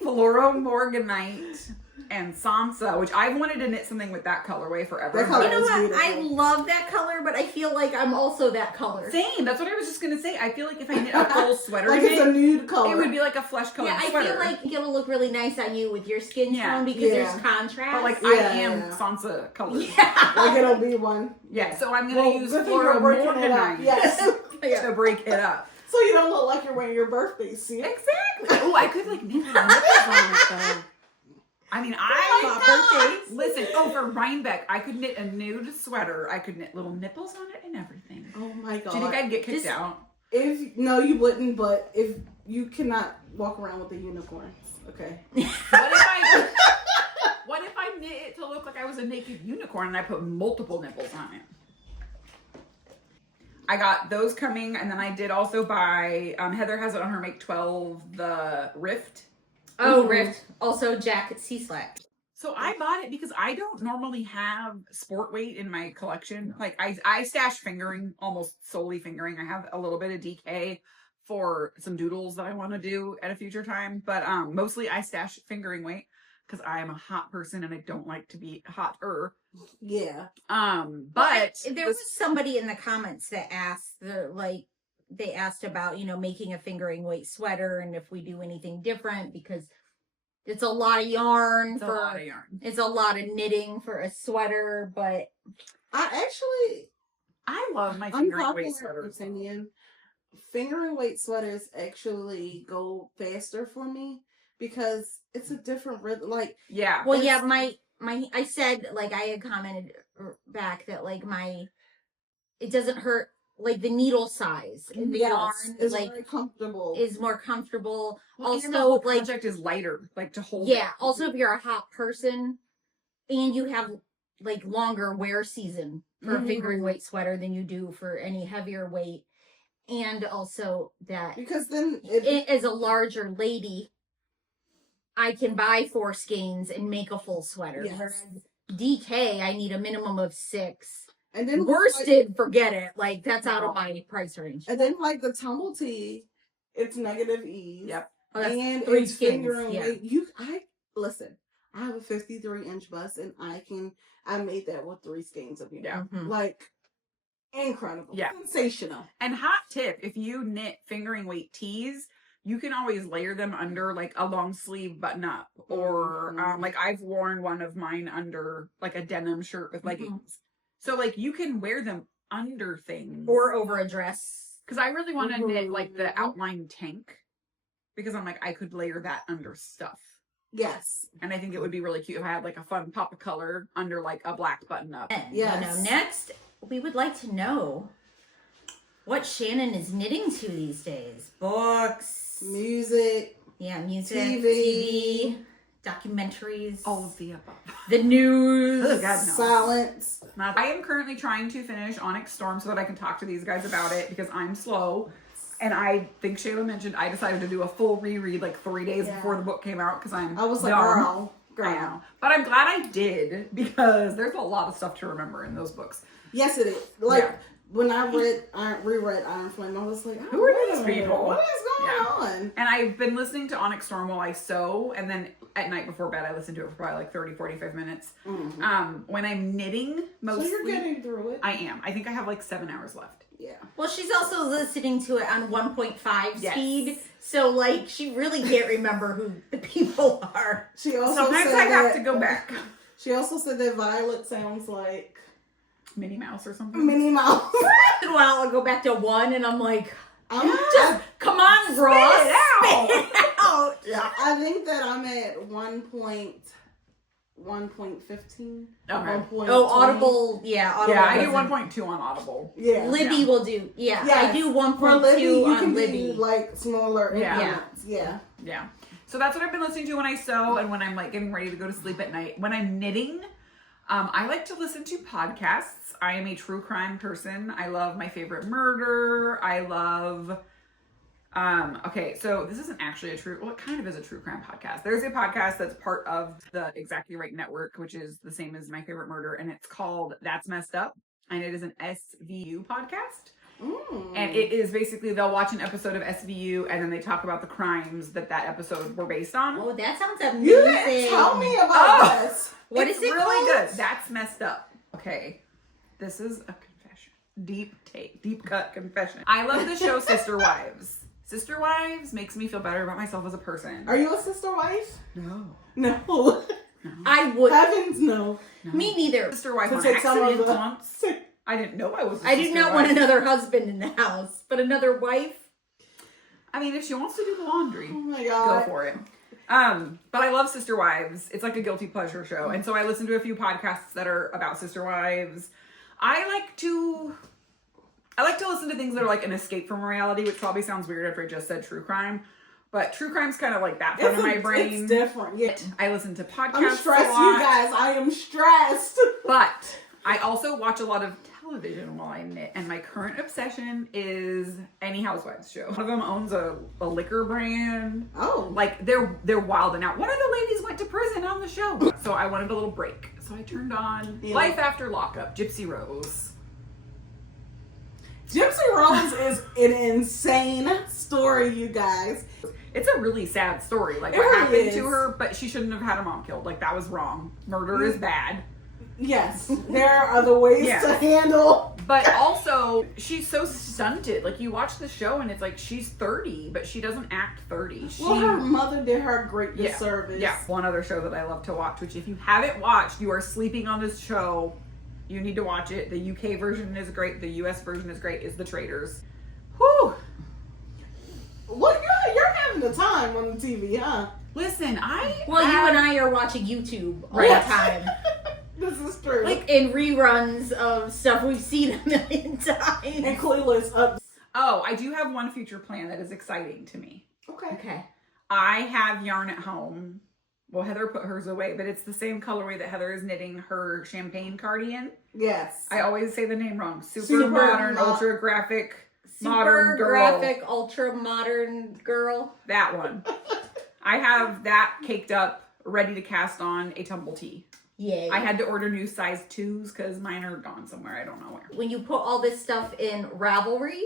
Floro Morganite and Sansa, which I've wanted to knit something with that colorway forever. That color You know is what? beautiful. I love that color, but I feel like I'm also that color. Same. That's what I was just gonna say. I feel like if I knit a full sweater, Like in it's a it, nude color. it would be like a flesh colored Yeah, I sweater. feel like it'll look really nice on you with your skin tone because Yeah. there's contrast. But like Yeah, I am yeah. Sansa colored. Like it'll be one. Yeah, so I'm gonna use good thing you're Flora breaking it up. Morganite Yes. to break it up. So you don't look like you're wearing your birthday suit. Exactly. Oh, I could like knit little nipples on it though. I mean, birthdays. Listen. Oh, for Rhinebeck, I could knit a nude sweater. I could knit little nipples on it and everything. Oh my god. Do you think I'd get kicked out? No, you wouldn't, but if you cannot walk around with the unicorns, okay. What if I knit it to look like I was a naked unicorn and I put multiple nipples on it? I got those coming, and then I did also buy, Heather has it on her Make 12, the Rift. Oh, Rift. Also, Jack C-Slack. So I bought it because I don't normally have sport weight in my collection. Like I stash fingering, almost solely fingering. I have a little bit of DK for some doodles that I want to do at a future time, but mostly I stash fingering weight because I am a hot person and I don't like to be hotter. Yeah. But There was somebody in the comments that asked they asked about, making a fingering weight sweater and if we do anything different, because it's a lot of yarn. It's a lot of knitting for a sweater, but I love my fingering weight unpopular sweaters. opinion, fingering weight sweaters actually go faster for me because it's a different rhythm. Like, Yeah. well, yeah, I said, like, I had commented back that, like, it doesn't hurt, like, the needle size and the yarn, is like, very comfortable. is more comfortable. Well, and the also, whole like, project is lighter, like to hold. yeah, also if you're a hot person and you have like longer wear season for a fingering weight sweater tthan you do for any heavier weight. And also that because then as a larger lady, I can buy 4 skeins and make a full sweater. Yes. Whereas DK, I need a minimum of 6. And then worsted, forget it. Like, that's out of my price range. And then like the tumble tee, it's negative ease. Yep. Oh, that's and 3 it's skins. fingering Yeah. weight. Listen, I have a 53-inch bust and I made that with 3 skeins of yarn. Yeah. Mhm. Like, incredible. Yeah. Sensational. And hot tip, if you knit fingering weight tees, you can always layer them under like a long sleeve button up, or like I've worn one of mine under like a denim shirt with leggings. So like you can wear them under things Or over a dress. because I really want to knit like the outline tank, because I'm like I could layer that under stuff. Yes. And I think it would be really cute if I had like a fun pop of color under like a black button up. And, Yes. next, we would like to know what Shannon is knitting to these days. Books. Music. Yeah, music. TV. Documentaries. All of the above. The news. Oh, God, no. Silence. I am currently trying to finish Onyx Storm so that I can talk to these guys about it because I'm slow. And I think Shayla mentioned I decided to do a full reread like 3 days before the book came out because I was like, dumb. girl. I know. But I'm glad I did because there's a lot of stuff to remember in those books. Yes, it is. Like, Yeah. when I reread Iron Flame, I was like, Who are these people? What is going on? And I've been listening to Onyx Storm while I sew, and then at night before bed I listen to it for probably like 30-45 minutes. When I'm knitting mostly. So you're getting through it. I am. I think I have like 7 hours left. Yeah. Well, she's also listening to it on 1.5 Yes. speed. So, like, she really can't remember who the people are. She also Sometimes said I have that- to go back. She also said that Violet sounds like Minnie Mouse or something. Minnie Mouse. And while I'll go back to 1 and I'm like, I'm come on, Ross. Spit it out. Spit it out. I think that I'm at 1.15. Okay. Oh, Audible. Yeah, Audible. Yeah, I do doesn't- 1.2 on Audible. Yeah. Libby will do. Yeah, Yes. I do For 1.2 Libby, you on can Libby. do like smaller Yeah. increments. Yeah. Yeah. So that's what I've been listening to when I sew and when I'm like getting ready to go to sleep at night. When I'm knitting, I like to listen to podcasts. I am a true crime person. I love My Favorite Murder. I love okay, so this isn't actually it kind of is a true crime podcast. There's a podcast that's part of the Exactly Right Network, which is the same as My Favorite Murder, and it's called That's Messed Up, and it is an SVU podcast. And it is basically they'll watch an episode of SVU and then they talk about the crimes that episode were based on. Oh, that sounds amazing. You didn't tell me about this. What It's is it really called? good. That's Messed Up. Okay, this is a confession. Deep cut confession. I love the show Sister Wives. Sister Wives makes me feel better about myself as a person. Are you a sister wife? No. No. I would. Heavens, no. Me neither. Sister Wife To on take some of accident the- once. I didn't know I was a I do sister not wife. want another husband in the house, but another wife. I mean, if she wants to do the laundry, Oh my go god. for it. But I love Sister Wives. It's like a guilty pleasure show. And so I listen to a few podcasts that are about Sister Wives. I like to listen to things that are like an escape from reality, which probably sounds weird after I just said true crime. But true crime's kind of like that part of my brain. It's different. Yeah. I listen to podcasts I'm stressed, a lot, you guys. I am stressed. But I also watch a lot of television while I knit, and my current obsession is Any Housewives show. One of them owns a liquor brand. Oh. Like they're wild and out. One of the ladies went to prison on the show, so I wanted a little break. So I turned on Life After Lockup, Gypsy Rose. Gypsy Rose is an insane story, you guys. It's a really sad story. Like It what really happened is. to her, but she shouldn't have had her mom killed. Like that was wrong. Murder is bad. Yes, there are other ways Yeah. to handle. But also, she's so stunted. Like, you watch the show and it's like she's 30, but she doesn't act 30. Well, her mother did her a great disservice. Yeah. One other show that I love to watch, which if you haven't watched, you are sleeping on this show. You need to watch it. The UK version is great. The US version is great. Is The Traitors. Whew. Well, you're having the time on the TV, huh? Listen, Well, you and I are watching YouTube all Right. the time. This is true. Like in reruns of stuff we've seen a million times. and Clueless up. Oh, I do have one future plan that is exciting to me. Okay. Okay. I have yarn at home well, Heather put hers away, but it's the same colorway that Heather is knitting her champagne cardigan. Yes. I always say the name wrong. Super modern, ultra graphic, modern girl. Graphic, ultra modern girl. That one. I have that caked up, ready to cast on a tumble tee. Yay. I had to order new size 2s because mine are gone somewhere. I don't know where. When you put all this stuff in Ravelry,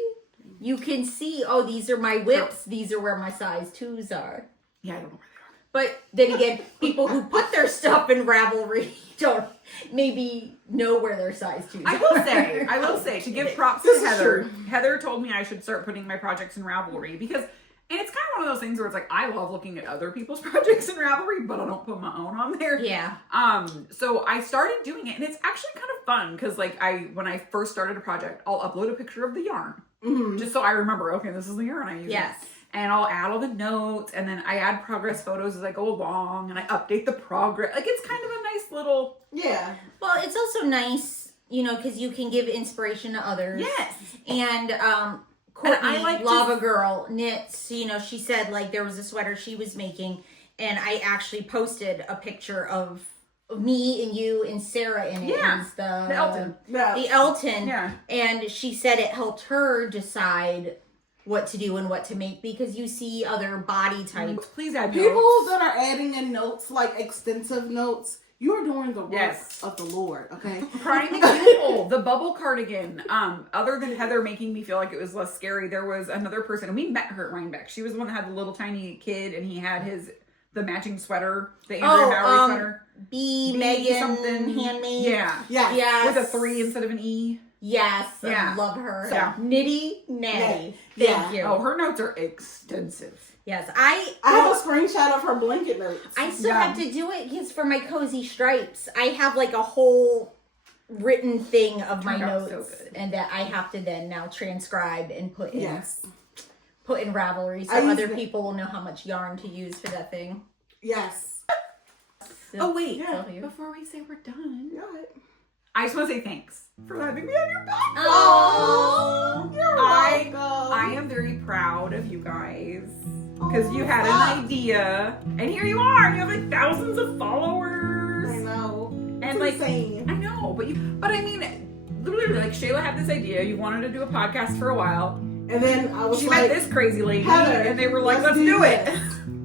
you can see, oh, these are my whips. These are where my size 2s are. Yeah, I don't know where But then again, people who put their stuff in Ravelry don't maybe know where their size 2s are. I will say, to give props to Heather, Heather told me I should start putting my projects in Ravelry because, and it's kind of one of those things where it's like, I love looking at other people's projects in Ravelry, but I don't put my own on there. Yeah. So I started doing it, and it's actually kind of fun because, like, when I first started a project, I'll upload a picture of the yarn just so I remember, okay, this is the yarn I use. Yes. And I'll add all the notes, and then I add progress photos as I go along, and I update the progress. Like, it's kind of a nice little... Yeah. Well, it's also nice, you know, because you can give inspiration to others. Yes. And Courtney, I like Lava Girl, knits, you know, she said, like, there was a sweater she was making, and I actually posted a picture of me and you and Sarah in it. Yeah. It was the Elton. Yeah. The Elton. Yeah. And she said it helped her decide what to do and what to make because you see other body types. Please add People notes. that are adding in notes, like extensive notes, you are doing the work Yes. of the Lord, okay? Prime example, the bubble cardigan. Other than Heather making me feel like it was less scary, there was another person, and we met her at Rhinebeck. She was the one that had the little tiny kid, and he had the matching sweater, the Andrea Mowry sweater. B Megan something. Handmade. Yeah. Yeah. Yes. With a 3 instead of an E. Yes. Yeah. I love her. Yeah. Nitty natty. Yeah. Thank you. Oh, her notes are extensive. Yes. I have a screenshot of her blanket notes. I still have to do it because for my cozy stripes, I have like a whole written thing of my Turned out notes, so good. and that I have to then now transcribe and put in Yes. Ravelry so I other used to- people will know how much yarn to use for that thing. Yes. Oh, wait. Tell you. Before we say we're done, Got it. I just want to say thanks for having me on your podcast. Oh, You're I welcome. am very proud of you guys because you had an idea, and here you are. You have like thousands of followers. I know. And It's like, insane. I know, but I mean, literally, like Shayla had this idea. You wanted to do a podcast for a while. And then I was She like, met this crazy lady, Heather, and they were like, let's "Let's do it." this.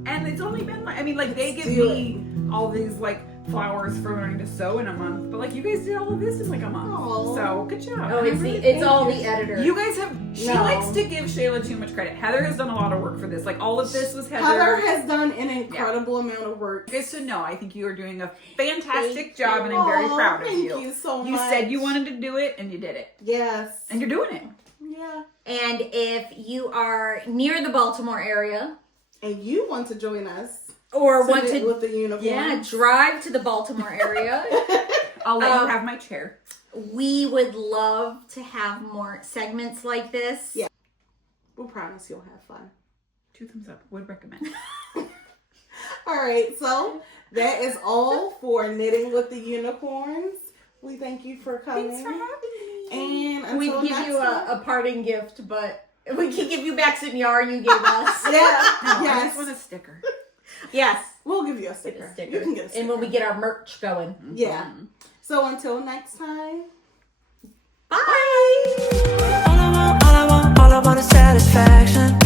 And it's only been like, I mean, like they give do me all these like flowers for learning to sew in a month, but like you guys did all of this in like a month. Aw. So good job. Oh, it's all the editor. You guys have. She No. likes to give Shayla too much credit. Heather has done a lot of work for this. Like all of this was Heather. Heather has done an incredible amount of work. Guys to know, I think you are doing a fantastic job, and I'm very Aw, proud of Thank you so much. You said you wanted to do it, and you did it, Yes. and you're doing it. Yeah. And if you are near the Baltimore area And you want to join us or want knit to with the unicorn? drive to the Baltimore area, I'll let you have my chair. we would love to have more segments like this. Yeah. We'll promise you'll have fun. 2 thumbs up. Would recommend. All right, so that is all for Knitting with the Unicorns. We thank you for coming. Thanks for having me. And until We'd give next you time. a parting gift, but we can give you back some yarn you gave us. Yeah. No, I Yes. just want a sticker. Yes. We'll give you a Get sticker. a sticker. You can get a sticker. And when we get our merch going. Yeah. So until next time. Bye. All I want is satisfaction.